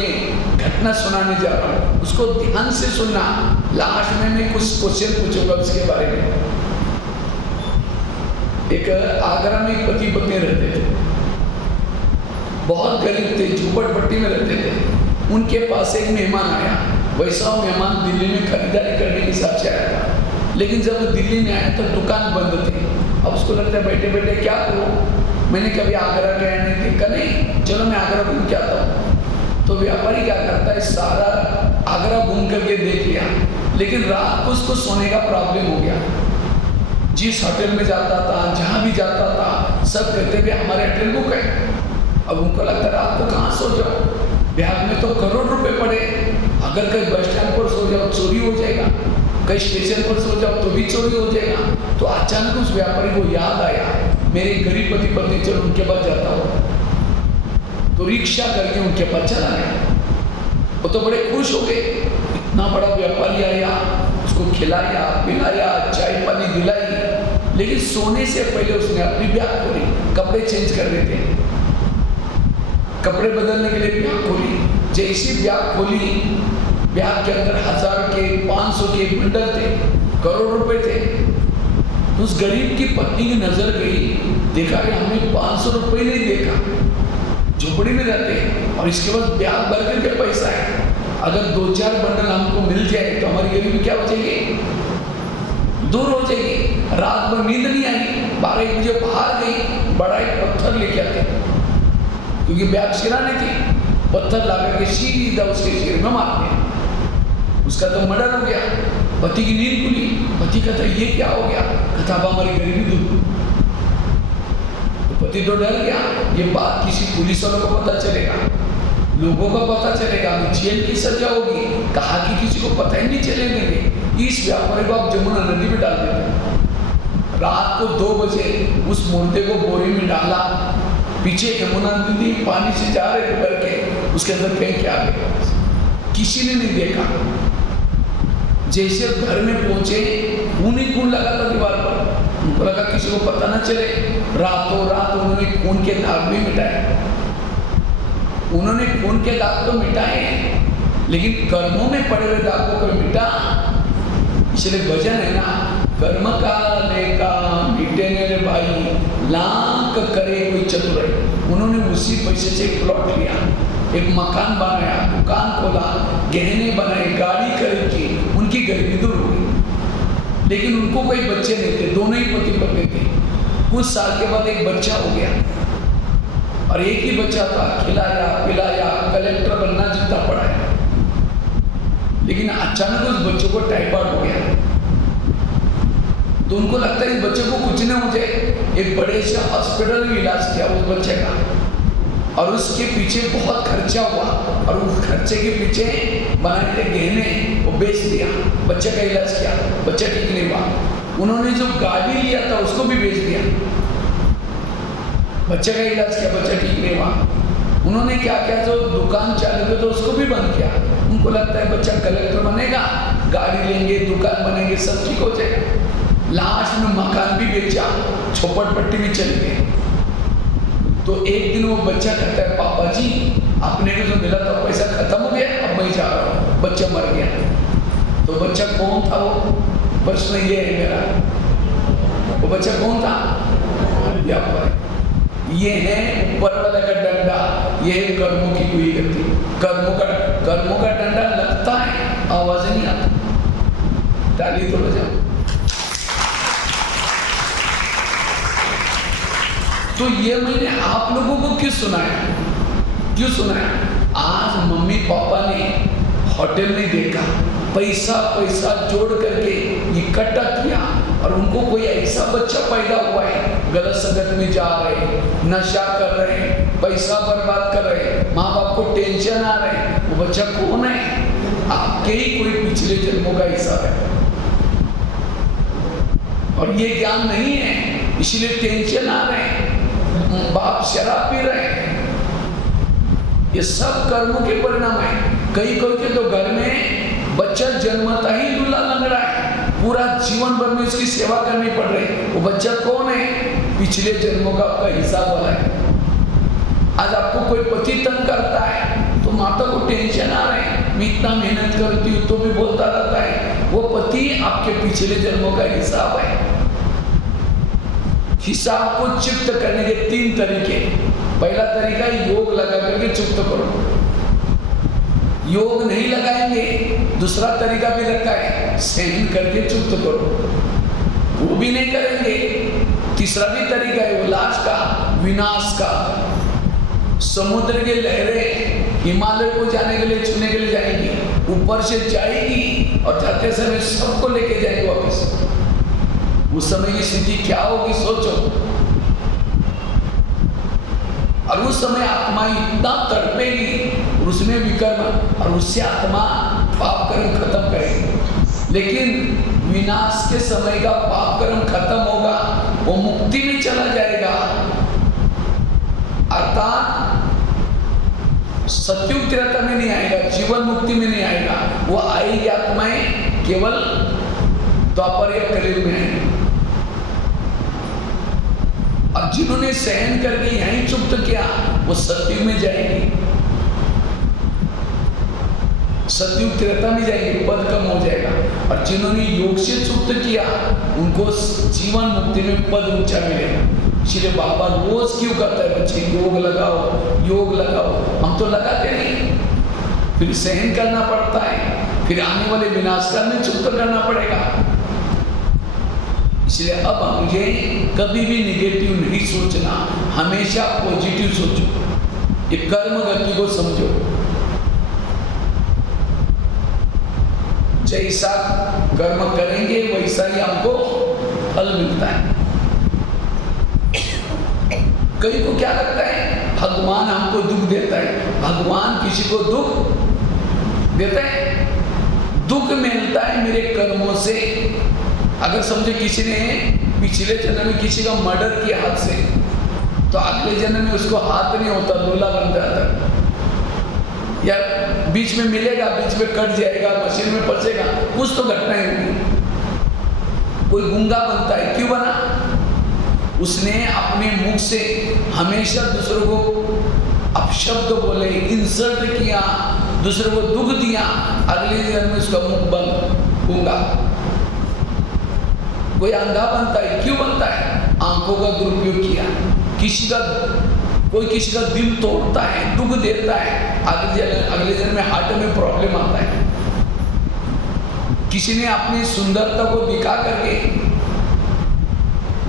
घटना सुनाने जा रहा हूँ, उसको ध्यान से सुनना। लास्ट में मैं कुछ क्वेश्चन पूछूंगा उसके बारे में। एक आगरा में एक पति पत्नी रहते थे, बहुत गरीब थे, झोपड़पट्टी में रहते थे। उनके पास एक मेहमान आया। वैसा मेहमान दिल्ली में खरीदारी करने के हिसाब से आया था, लेकिन जब दिल्ली में आया तो दुकान बंद थी। अब उसको लगता है बैठे बैठे क्या करूँ, मैंने कभी आगरा गया नहीं, देखा नहीं, चलो मैं आगरा घूम के आता हूँ। तो व्यापारी क्या करता है, सारा आगरा घूम करके देख लिया, लेकिन रात को उसको सोने का प्रॉब्लम हो गया। जिस होटल में जाता था, जहाँ भी जाता था, सब कहते थे हमारे होटल बुक है। अब उनको लगता है रात को कहाँ सो जाओ, ब्याग में तो करोड़ रुपए पड़े, अगर कहीं बस स्टैंड पर सो जाओ चोरी हो जाएगा, कहीं स्टेशन पर सो जाओ तो भी चोरी हो जाएगा। तो अचानक उस व्यापारी को याद आया, मेरे गरीब पति पत्नी, चलो उनके पास जाता हूँ। तो रिक्शा करके उनके पास चला गया। वो तो बड़े खुश हो गए, इतना बड़ा व्यापारी आया, उसको खिलाया पिलाया, चाय पानी दिलाई। लेकिन सोने से पहले उसने अपनी ब्याग खोली, कपड़े चेंज कर रहे थे, कपड़े बदलने के लिए ब्याग खोली। जैसी ब्याग खोली, ब्याग के अंदर 1000 के 500 के बंडल थे, करोड़ रुपए थे। तो उस गरीब की पत्नी की नजर गई, देखा कि हमने 500 रुपए नहीं देखा, झोपड़ी में रहते और इसके बाद ब्याग भर करके पैसा है, अगर 2-4 बंडल हमको मिल जाए तो हमारी गरीबी क्या हो जाएगी, दूर हो जाएगी। रात भर नींद नहीं आई, 12-1 बजे बाहर गई, बड़ा एक पत्थर लेके आते, क्योंकि ब्याग सिराने थी, पत्थर ला करके सीधा उसके सिर में मारते। उसका तो मर्डर हो गया। पति की नींद खुली, पति कहता ये क्या हो गया, कहता अब हमारी गरीबी दूर। तो पति तो डर गया, ये बात किसी पुलिस वालों को पता चलेगा, लोगों को पता चलेगा, जेल की सजा होगी। कहा कि किसी को पता ही नहीं चले देंगे। इस व्यापारी को आप जमुना नदी में डाल देते। रात को 2 बजे उस मुर्दे को बोरी में डाला, पीछे यमुना नदी पानी से जा रहे थे भर के, उसके अंदर फेंक के आ गए। किसी ने नहीं देखा। जैसे घर में पहुंचे, खून ही खून लगा था दीवार पर, उनको लगा किसी को पता ना चले। रातों रात उन्होंने खून के दाग भी मिटाए। उन्होंने खून के दाग तो मिटाए, लेकिन कर्मों में पड़े हुए दागों को मिटा। इसलिए भजन है ना, कर्म का लेका मिटे रे भाई, लाख करे कोई चतुराई। उन्होंने उसी पैसे से एक प्लॉट लिया, एक मकान बनाया, दुकान खोला, गहने बनाए, गाड़ी खरीदी, उनकी गरीबी दूर हो गई। लेकिन उनको कोई बच्चे नहीं थे, दोनों ही पति पत्नी थे। कुछ साल के बाद एक बच्चा हो गया, और एक ही बच्चा था, खिलाया पिलाया, कलेक्टर बनना जितना पढ़ाया। लेकिन अचानक उस बच्चे को टाइफाइड हो गया। तो उनको लगता है इस बच्चे को कुछ ना हो जाए। एक बड़े से हॉस्पिटल में इलाज किया उस बच्चे का, और उसके पीछे बहुत खर्चा हुआ, और उस खर्चे के पीछे बनाए थे गहने वो बेच दिया। बच्चे का इलाज किया, बच्चा ठीक नहीं हुआ। उन्होंने जो गाड़ी लिया था उसको भी बेच दिया। बच्चे का इलाज किया, बच्चा ठीक नहीं हुआ। उन्होंने क्या किया, जो दुकान चालू की तो उसको भी बंद किया। उनको लगता है बच्चा कलेक्टर बनेगा, गाड़ी लेंगे, दुकान बनेंगे, सब ठीक हो जाएगा। लास्ट में मकान भी बेचा, झोपड़पट्टी भी चले गए। तो एक दिन वो बच्चा कहता है, पापा जी आपने को जो मिला था पैसा खत्म हो गया, अब मैं जा रहा हूँ, बच्चा मर गया। तो बच्चा कौन था? वो प्रश्न ये है मेरा, वो बच्चा कौन था? व्यापारी। ये है ऊपर वाला का डंडा, ये है कर्मों की हुई गति। कर्मों का डंडा लगता है, आवाज नहीं आता। ताली तो बजाओ। तो ये मैंने आप लोगों को क्यों सुनाया? आज मम्मी पापा ने होटल में देखा, पैसा जोड़ करके इकट्ठा किया, और उनको कोई ऐसा बच्चा पैदा हुआ है, गलत संगत में जा रहे, नशा कर रहे हैं, पैसा बर्बाद कर रहे हैं, माँ बाप को टेंशन आ रहे हैं। वो बच्चा कौन है? आपके ही कोई पिछले जन्मों का हिसाब है, और ये ज्ञान नहीं है, इसलिए टेंशन आ रहे हैं, बाप शराब पी रहे हैं। ये सब कर्मों के परिणाम है। कई के तो घर में बच्चा जन्मता ही लूला लंगड़ा है, पूरा जीवन भर में उसकी सेवा करनी पड़ रही। वो बच्चा कौन है? पिछले जन्मों का आपका हिसाब वाला है। आज आपको कोई पति तंग करता है तो माता को टेंशन आ रहे हैं, मैं इतना मेहनत करती हूँ तो भी बोलता रहता है। वो पति आपके पिछले जन्मों का हिसाब है। हिसाब को चुप्त करने के 3 तरीके। पहला तरीका योग लगा करके चुप्त करो। योग नहीं लगाएंगे, दूसरा तरीका भी रखा है, सहन करके चुप्त करो, वो भी नहीं करेंगे। तीसरा भी तरीका है, वो लास्ट का, विनाश का। समुद्र की लहरें हिमालय को जाने के लिए, छूने के लिए जाएंगी, ऊपर से जाएगी और जाते समय सबको लेके जाएंगे वापस। उस समय की स्थिति क्या होगी सोचो। और उस समय आत्मा इतना तड़पेगी, और उसमें विकर्म, और उससे आत्मा पाप कर्म खत्म करेगी। लेकिन विनाश के समय का पाप कर्म खत्म होगा, वो मुक्ति में चला जाएगा। अर्थात सत्युग त्रेता में नहीं आएगा, जीवन मुक्ति में नहीं आएगा, वो आएगी आत्माएं केवल द्वापर या कलयुग में आएगी। अब जिन्होंने सहन करके यहीं चुप्त किया, वो सत्युग में जाएंगे, सत्युग त्रेता में जाएंगे, पद कम हो जाएगा। और जिन्होंने योग से चुप्त किया, उनको जीवन मुक्ति में पद ऊंचा मिलेगा। इसलिए बाबा रोज क्यों कहता है बच्चे योग लगाओ, योग लगाओ। हम तो लगाते नहीं, फिर सहन करना पड़ता है, फिर आने वाले विनाशकाल में चुप्त करना पड़ेगा। इसलिए अब मुझे कभी भी निगेटिव नहीं सोचना, हमेशा पॉजिटिव सोचो, ये कर्म गति को समझो। जैसा कर्म करेंगे वैसा ही हमको फल मिलता है। कई को क्या लगता है भगवान हमको दुख देता है, भगवान किसी को दुख देता है? दुख मिलता है मेरे कर्मों से। अगर समझे किसी ने पिछले जन्म में किसी का मर्डर किया हाथ से, तो अगले जन्म में उसको हाथ नहीं होता, लोला बन जाता, या बीच में मिलेगा, बीच में कट जाएगा, मशीन में फंसेगा, कुछ तो घटनाएं होंगी। कोई गूंगा बनता है, क्यों बना? उसने अपने मुख से हमेशा दूसरों को अपशब्द बोले, इंसल्ट किया, दूसरों को दुख दिया, अगले जन्म में उसका मुख बंद, गूंगा। कोई अंधा बनता है, क्यों बनता है? आंखों का दुरुपयोग किया। कोई किसी का दिल तोड़ता है, दुख देता है, अगले जन्म में हार्ट में प्रॉब्लम आता है। किसी ने अपनी सुंदरता को दिखा करके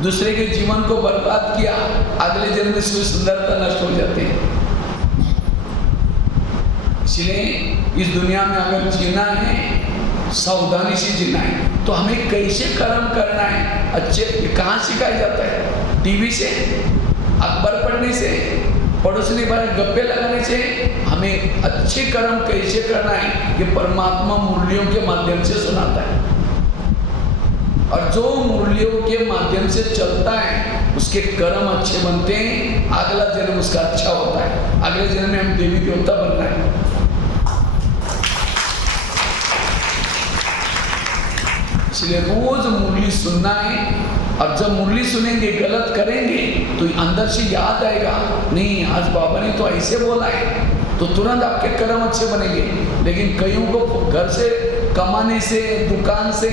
दूसरे के जीवन को बर्बाद किया, अगले जन्म में उसकी सुंदरता नष्ट हो जाती है। इसलिए इस दुनिया में अगर जीना है, सावधानी से जीना है। तो हमें कैसे कर्म करना है, अच्छे कहाँ सिखाया जाता है? टीवी से, अखबार पढ़ने से, पड़ोसी बारे गप्पे लगाने से? हमें अच्छे कर्म कैसे करना है, ये परमात्मा मुरलियों के माध्यम से सुनाता है। और जो मुरलियों के माध्यम से चलता है, उसके कर्म अच्छे बनते हैं, अगला जन्म उसका अच्छा होता है। अगले जन्म में हम देवी देवता बनना है। इसलिए रोज मुरली सुनना है। और जब मुरली सुनेंगे, गलत करेंगे, तो अंदर से याद आएगा, नहीं आज बाबा ने तो ऐसे बोला है, तो तुरंत आपके कर्म अच्छे बनेंगे। लेकिन कईयों को घर से कमाने से, दुकान से,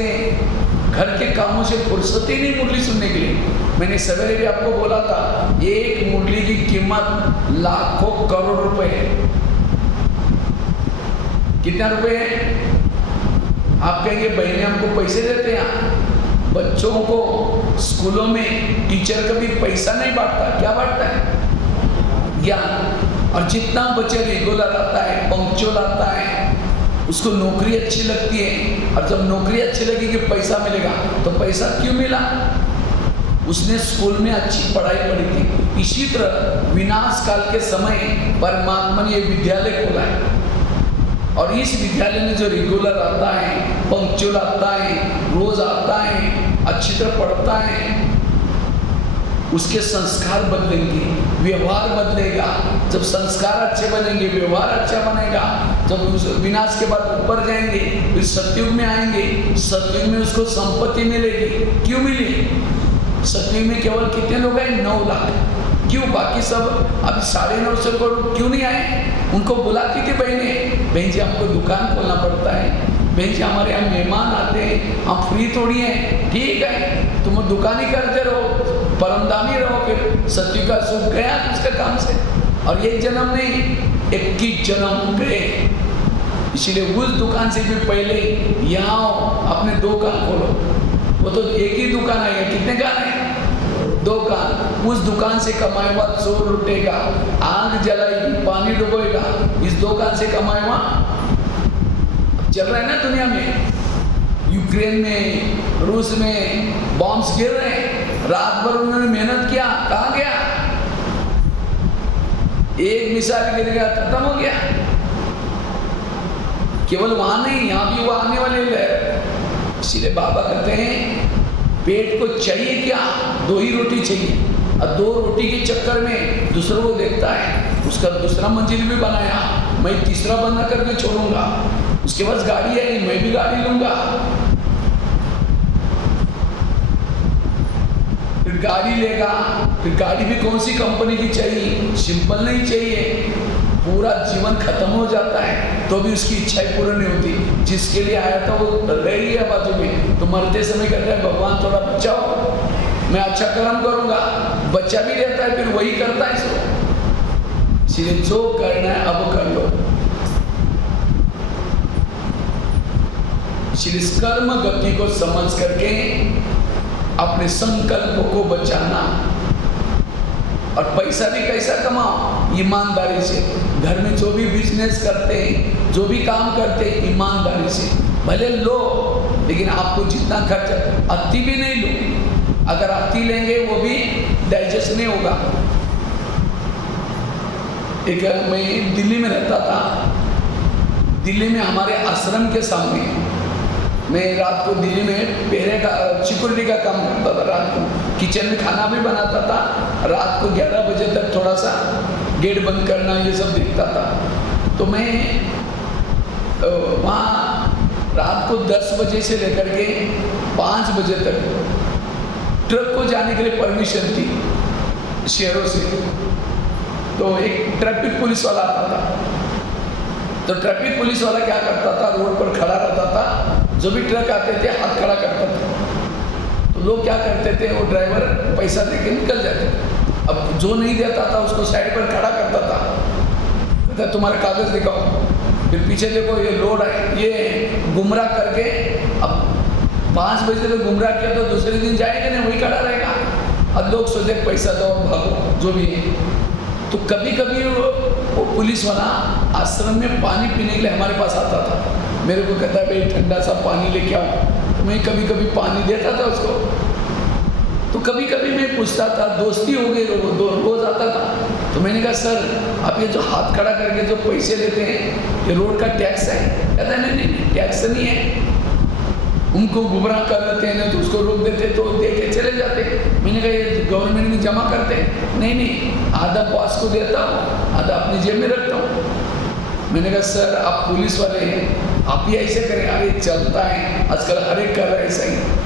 घर के कामों से फुर्सत ही नहीं मुरली सुनने के लिए। मैंने सवेरे भी आपको बोला था, एक मुरली की कीमत लाखों करोड़ रुपए है। कितना रुपए है? आप कहेंगे बहनें हमको पैसे देते हैं। बच्चों को स्कूलों में टीचर कभी पैसा नहीं बांटता, क्या बांटता है? ज्ञान। और जितना बच्चा रेगुलर आता है, पंक्चुअल आता है, उसको नौकरी अच्छी लगती है। और जब नौकरी अच्छी लगेगी, पैसा मिलेगा। तो पैसा क्यों मिला? उसने स्कूल में अच्छी पढ़ाई पढ़ी थी। इसी तरह विनाश काल के समय परमात्मा ने ये विद्यालय खोला है। और इस विद्यालय में जो रेगुलर आता है, पंक्चुअल आता है, रोज आता है, अच्छी तरह पढ़ता है, उसके संस्कार बदलेंगे, व्यवहार बदलेगा। जब संस्कार अच्छे बनेंगे, व्यवहार अच्छा बनेगा, जब उस विनाश के बाद ऊपर जाएंगे, फिर सतयुग में आएंगे। सतयुग में उसको संपत्ति मिलेगी। क्यों मिली? सतयुग में केवल कितने लोग हैं? 9 लाख। क्यों? बाकी सब अब 9.5 करोड़ क्यों नहीं आए? उनको बुलाती थी बहनें, बहन जी हमको दुकान खोलना पड़ता है, बहन जी हमारे यहाँ मेहमान आते हैं, हम फ्री थोड़ी हैं। ठीक है, तुम दुकान ही करते रहो, परमदानी रहो, फिर सत्युग का सुख गया उसके काम से। और ये जन्म नहीं, 21 जन्म गए। इसलिए उस दुकान से भी पहले यहाँ अपने 2 कान खोलो। वो तो एक ही दुकान है, कितने कान है? 2 कान। उस दुकान से कमाए हुआ चोर लुटेगा, आग जलाएगी, पानी डुबोएगा, इस 2 कान से कमाए हुआ चल रहा है ना दुनिया में। यूक्रेन में, रूस में बॉम्ब्स गिर रहे हैं, रात भर उन्होंने मेहनत किया, कहाँ गया? एक मिसाइल गिर गया, खत्म हो गया। केवल वहां नहीं, यहाँ भी वो आने वाले लहर। इसीलिए बाबा कहते हैं पेट को चाहिए क्या, 2 ही रोटी चाहिए, और 2 रोटी के चक्कर में दूसरों को देखता है, उसका दूसरा मंजिल भी बनाया, मैं तीसरा बना करके छोड़ूंगा, उसके पास गाड़ी है, मैं भी गाड़ी लूंगा, फिर गाड़ी लेगा, फिर गाड़ी भी कौन सी कंपनी की चाहिए, सिंपल नहीं चाहिए, पूरा जीवन खत्म हो जाता है तो भी उसकी इच्छाएं पूर्ण नहीं होती। जिसके लिए आया था वो रह गया बाजू में, तो मरते समय कहता है भगवान थोड़ा बचाओ, मैं अच्छा कर्म करूंगा, बच्चा भी रहता है, फिर वही करता है इसको। इसलिए जो करना है अब कर लो। इसलिए इस कर्म गति को समझ करके अपने संकल्प को बचाना, और पैसा भी कैसा कमाओ, ईमानदारी से। घर में जो भी बिजनेस करते हैं, जो भी काम करते हैं, ईमानदारी से भले लो, लेकिन आपको जितना खर्चा, अति भी नहीं लो, अगर अति लेंगे वो भी डाइजेस्ट नहीं होगा। एक मैं दिल्ली में रहता था, दिल्ली में हमारे आश्रम के सामने, मैं रात को दिल्ली में पहरे का सिक्योरिटी का काम करता था, रात को किचन में खाना भी बनाता था, रात को 11 बजे तक थोड़ा सा गेट बंद करना ये सब देखता था। तो मैं वहाँ रात को 10 बजे से लेकर के 5 बजे तक ट्रक को जाने के लिए परमिशन थी शहरों से। तो एक ट्रैफिक पुलिस वाला आता था, तो ट्रैफिक पुलिस वाला क्या करता था, रोड पर खड़ा रहता था, जो भी ट्रक आते थे हाथ खड़ा करता था, तो लोग क्या करते थे, वो ड्राइवर पैसा देके निकल जाते थे। अब जो नहीं देता था उसको साइड पर खड़ा करता था, कहता तुम्हारे कागज दिखाओ, फिर पीछे देखो ये लोड है, ये गुमराह करके, अब 5 बजे तो गुमराह किया तो दूसरे दिन जाएगा नहीं, वही खड़ा रहेगा। अब लोग सोचे पैसा दो भागो, जो भी है। तो कभी कभी वो पुलिस वाला आश्रम में पानी पीने के लिए हमारे पास आता था, मेरे को कहता है भाई ठंडा सा पानी लेके आओ, तो मैं कभी कभी पानी देता था उसको। तो कभी कभी मैं पूछता था, दोस्ती हो गई, रोज आता था। तो मैंने कहा सर आप ये जो हाथ खड़ा करके जो पैसे लेते हैं ये रोड का टैक्स है? कहता है नहीं नहीं टैक्स नहीं है, उनको गुमराह कर देते हैं, तो उसको रोक देते तो दे के चले जाते। मैंने कहा ये गवर्नमेंट में जमा करते हैं? नहीं नहीं, आधा बॉस को देता हूँ, आधा अपनी जेब में रखता हूँ। मैंने कहा सर आप पुलिस वाले हैं, आप ही ऐसे करें? अरे चलता है आजकल, हर एक कर रहा है ऐसा ही।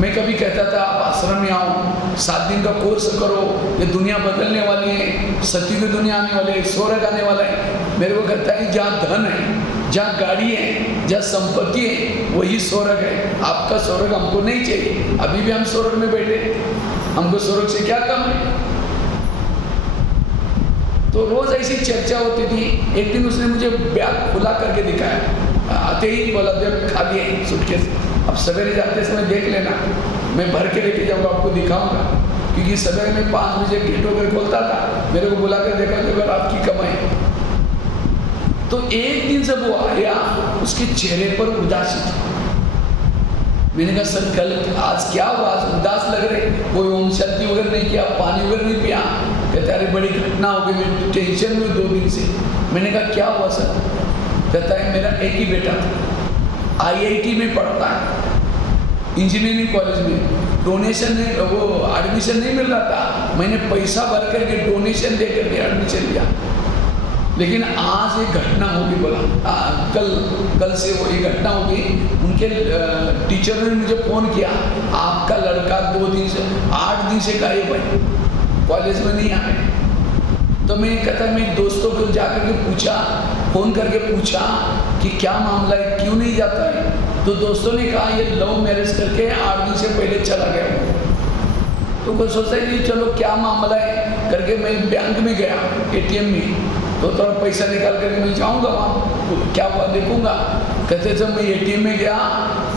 मैं कभी कहता था आप आश्रम में आओ, 7 दिन का कोर्स करो, ये दुनिया बदलने वाली है, सती की दुनिया आने वाली है, स्वर्ग आने वाला है। मेरे को कहता है जहाँ धन है, जहाँ गाड़ी है, जहाँ संपत्ति है, वही स्वर्ग है, आपका स्वर्ग हमको नहीं चाहिए। अभी भी हम स्वर्ग में बैठे, हमको स्वर्ग से क्या कम है? तो रोज ऐसी चर्चा होती थी। एक दिन उसने मुझे बैग खुला करके दिखाया, आते ही बोला देख खाली है सूटकेस, अब सवेरे जाते समय देख लेना, मैं भर के लेके जाऊँगा, आपको दिखाऊंगा। क्योंकि सवेरे में 5 बजे गेट होकर खोलता था, मेरे को बुला कर देखा तो रात की कमाई। तो एक दिन जब वो आया, उसके चेहरे पर उदासी थी। मैंने कहा सर कल आज क्या हुआ, आज उदास लग रहे, कोई ओम शांति वगैरह नहीं किया, पानी वगैरह नहीं पिया? कहता अरे बड़ी घटना हो गई, मैं टेंशन में 2 दिन से। मैंने कहा क्या हुआ सर? कहता है मेरा एक ही बेटा था, IIT में पढ़ता है, इंजीनियरिंग कॉलेज में, डोनेशन नहीं, वो एडमिशन नहीं मिल रहा था, मैंने पैसा भर करके डोनेशन दे करके एडमिशन लिया, लेकिन आज एक घटना होगी। बोला कल से वो ये घटना होगी। उनके टीचर ने मुझे फ़ोन किया, आपका लड़का 2 दिन से 8 दिन से गायब है, कॉलेज में नहीं आए। तो मैं कहता मैं दोस्तों को जाकर के पूछा, फ़ोन करके पूछा कि क्या मामला है, क्यों नहीं जाता है? तो दोस्तों ने कहा ये लव मैरिज करके 8 दिन से पहले चला गया। तो कोई सोचता है कि चलो क्या मामला है करके मैं बैंक में गया, ATM में, तो थोड़ा पैसा निकाल करके मैं जाऊँगा वहाँ, क्या हुआ देखूँगा। कहते जब मैं ATM में गया,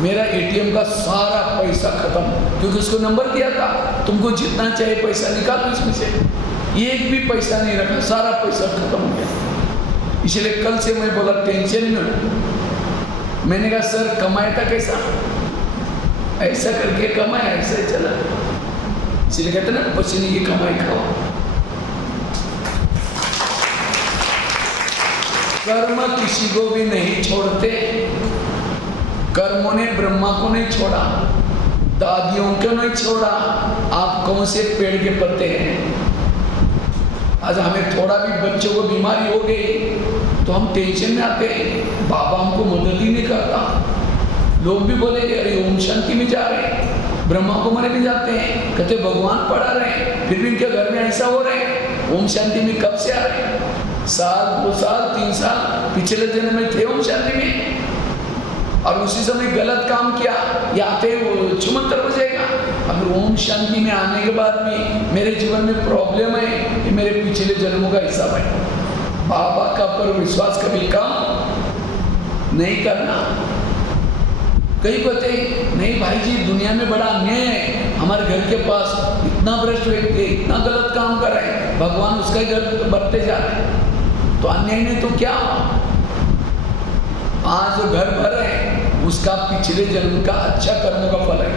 मेरा ATM का सारा पैसा खत्म, क्योंकि उसको नंबर दिया था तुमको जितना चाहिए पैसा निकालो इसमें से, एक भी पैसा नहीं रखा, सारा पैसा खत्म हो गया। इसलिए कल से मैं बोला टेंशन में हूँ। मैंने कहा सर कमाया था कैसा? ऐसा करके कमाया, ऐसा ही चला। इसलिए कहते ना पसीने की कमाई खाओ। कर्म किसी को भी नहीं छोड़ते। कर्मों ने ब्रह्मा को नहीं छोड़ा, दादियों को नहीं छोड़ा। आप कौन से पेड़ के पत्ते हैं? आज हमें थोड़ा भी बच्चों को बीमारी हो गई तो हम टेंशन में आते हैं, बाबा हमको मदद ही नहीं करता। लोग भी बोलेंगे अरे ओम शांति में जा रहे हैं, ब्रह्मा कुमारी में जाते हैं, कहते भगवान पढ़ा रहे हैं, फिर भी इनके घर में ऐसा हो रहे हैं। ओम शांति में कब से आ रहे हैं? साल 2 साल 3 साल पिछले जन्म में थे ओम शांति में, और उसी समय गलत काम किया, या आते वो छुमंतर हो जाएगा। अगर ओम शांति में आने के बाद भी मेरे जीवन में प्रॉब्लम है, ये मेरे पिछले जन्मों का हिसाब है। बाबा का पर विश्वास कभी कम नहीं करना। कई कहते नहीं भाई जी दुनिया में बड़ा अन्याय है, हमारे घर के पास इतना भ्रष्ट व्यक्ति है, इतना गलत काम कर रहे हैं, भगवान उसका ही घर बढ़ते जा रहे हैं, तो अन्याय नहीं तो क्या? आज जो घर भर है उसका पिछले जन्म का अच्छा कर्मों का फल है।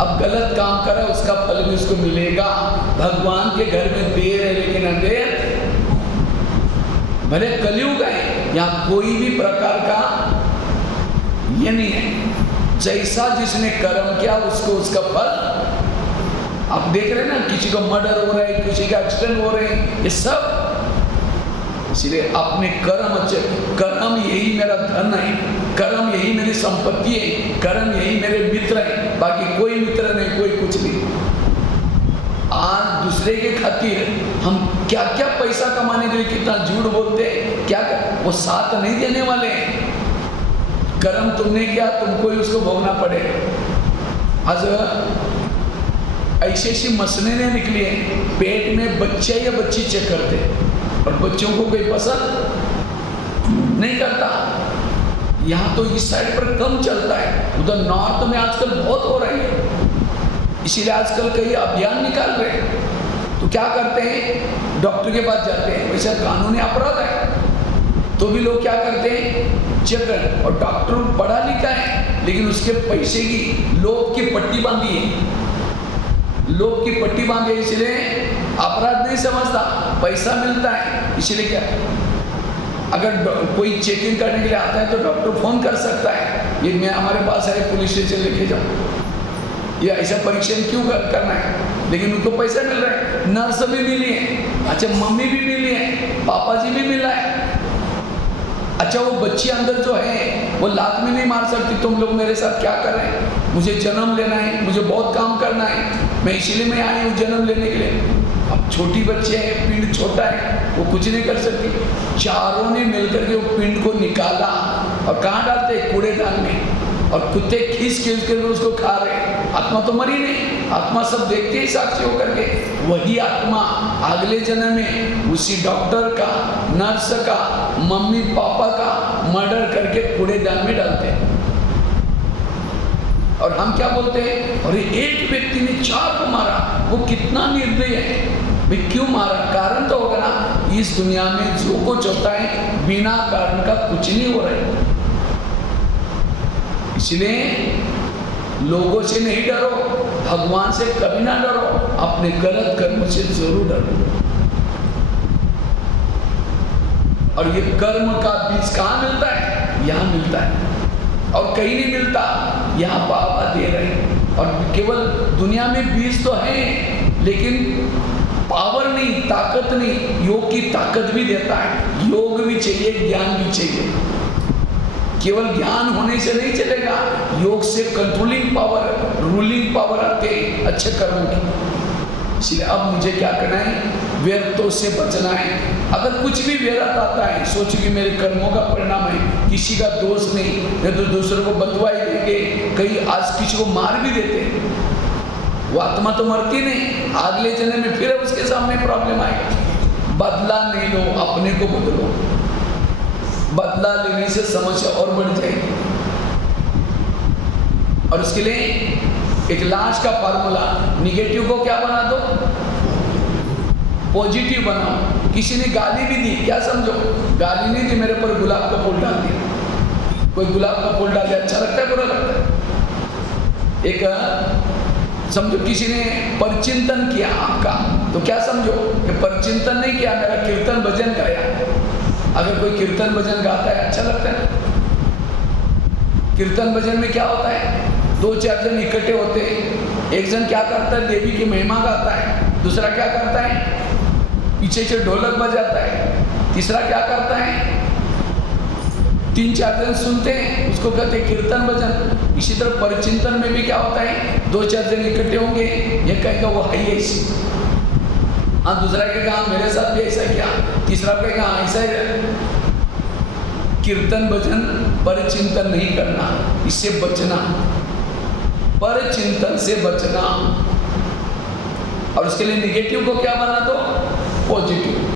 अब गलत काम करे उसका फल भी उसको मिलेगा। भगवान के घर में देर है लेकिन अंधेर, भले कलयुग है, यहाँ कोई भी प्रकार का ये नहीं है। जैसा जिसने कर्म किया उसको उसका फल। आप देख रहे हैं ना, किसी को मर्डर हो रहा है, किसी का एक्सीडेंट हो रहे हैं, ये सब इसलिए अपने कर्म अच्छे। कर्म यही मेरा धन है, कर्म यही मेरी संपत्ति है, कर्म यही मेरे मित्र है, बाकी कोई मित्र नहीं, कोई कुछ नहीं। आज दूसरे के खातिर हम क्या क्या पैसा कमाने के लिए कितना झूठ बोलते हैं, क्या वो साथ नहीं देने वाले हैं। कर्म तुमने किया, तुमको ही उसको भोगना पड़े। आज ऐसी ऐसी मसले निकली है, पेट में बच्चा या बच्ची चेक करते और बच्चों को कोई पसंद नहीं करता। यहाँ तो इस साइड पर कम चलता है, उधर नॉर्थ में आजकल बहुत हो रही है, इसीलिए आजकल कई अभियान निकाल रहे हैं। तो क्या करते हैं, डॉक्टर के पास जाते हैं, वैसे कानूनी अपराध है तो भी लोग क्या करते हैं, चेक कर। और डॉक्टर पढ़ा लिखा है लेकिन उसके पैसे की लोभ की पट्टी बांधी है, लोभ की पट्टी बांधी है, इसलिए अपराध नहीं समझता, पैसा मिलता है। इसलिए क्या, अगर कोई चेकिंग करने के लिए आता है तो डॉक्टर फोन कर सकता है, ये मैं हमारे पास है, पुलिस स्टेशन लेके जाओ, ये ऐसा परीक्षण क्यों करना है, लेकिन उनको पैसा मिल रहा है। नर्स भी मिली है, अच्छा मम्मी भी मिली है, पापा जी भी मिला है। अच्छा वो बच्ची अंदर जो है वो लात में नहीं मार सकती, तुम लोग मेरे साथ क्या कर रहे हैं, मुझे जन्म लेना है, मुझे बहुत काम करना है, मैं इसीलिए मैं आई हूँ जन्म लेने के लिए। अब छोटी बच्चे हैं, पिंड छोटा है, वो कुछ नहीं कर सकती। चारों ने मिलकर के वो पिंड को निकाला और कहाँ डालते, कूड़ेदान में, और कुत्ते खींच खींच कर उसको खा रहे। आत्मा तो मरी नहीं, आत्मा सब देखते ही साक्षी होकर के। वही आत्मा अगले जन्म में उसी डॉक्टर का, नर्स का, मम्मी पापा का मर्डर करके कूड़ेदान में डालते हैं। और हम क्या बोलते हैं, और एक व्यक्ति ने 4 को मारा, वो कितना निर्दयी है भाई, क्यों मारा? कारण तो होगा ना, इस दुनिया में जो कुछ होता है बिना कारण का कुछ नहीं हो रहा है। इसलिए लोगों से नहीं डरो, भगवान से कभी ना डरो, अपने गलत कर्म से जरूर डरो। और ये कर्म का बीज कहाँ मिलता है? यहाँ मिलता है, और कहीं नहीं मिलता। यहाँ बाबा दे रहे हैं, और केवल दुनिया में बीज तो है लेकिन पावर नहीं, ताकत नहीं। योग की ताकत भी देता है, योग भी चाहिए, ज्ञान भी चाहिए। केवल ज्ञान होने से नहीं चलेगा, योग से कंट्रोलिंग पावर, रूलिंग पावर आते हैं अच्छे कर्मों की। इसलिए अब मुझे क्या करना है, व्यर्थों से बचना है। अगर कुछ भी व्यर्थ आता है, सोचो कि मेरे कर्मों का परिणाम है, किसी का दोष नहीं, नहीं तो दूसरे को बदवाई देंगे, कहीं आज किसी को मार भी देते हैं, वो आत्मा तो मरती नहीं, अगले जन्म में फिर उसके सामने प्रॉब्लम आएगी। बदला नहीं लो, अपने को बदलो, बदला लेने से समस्या और बढ़ जाएगी। और उसके लिए एक लास्ट का फार्मूला, निगेटिव को क्या बना दो, पॉजिटिव बनाओ। किसी ने गाली भी दी, क्या समझो, गाली नहीं दी, मेरे पर गुलाब का फूल डाल दिया, कोई गुलाब का फूल डाल दिया, अच्छा लगता है बुरा लगता है? एक समझो किसी ने परचिंतन किया आपका, तो क्या समझो, ये परचिंतन नहीं किया, मेरा कीर्तन भजन गाया, अगर कोई कीर्तन भजन गाता है अच्छा लगता है ना। कीर्तन भजन में क्या होता है, 2-4 जन इकट्ठे होते हैं, एक जन क्या करता है, देवी की महिमा गाता है, दूसरा क्या करता है, पीछे से ढोलक बजाता है, तीसरा क्या करता है, 3-4 जन सुनते हैं, उसको कहते हैं कीर्तन भजन। इसी तरह परिचिंतन में भी क्या होता है, 2-4 जन इकट्ठे होंगे, ये कहेगा वो है ऐसी, हाँ दूसरा कहेगा हाँ मेरे साथ भी ऐसा किया, तीसरा कहेगा हाँ ऐसा ही। कीर्तन भजन परिचिंतन नहीं करना, इससे बचना, परिचिंतन से बचना। और उसके लिए निगेटिव को क्या बना दो, पॉजिटिव।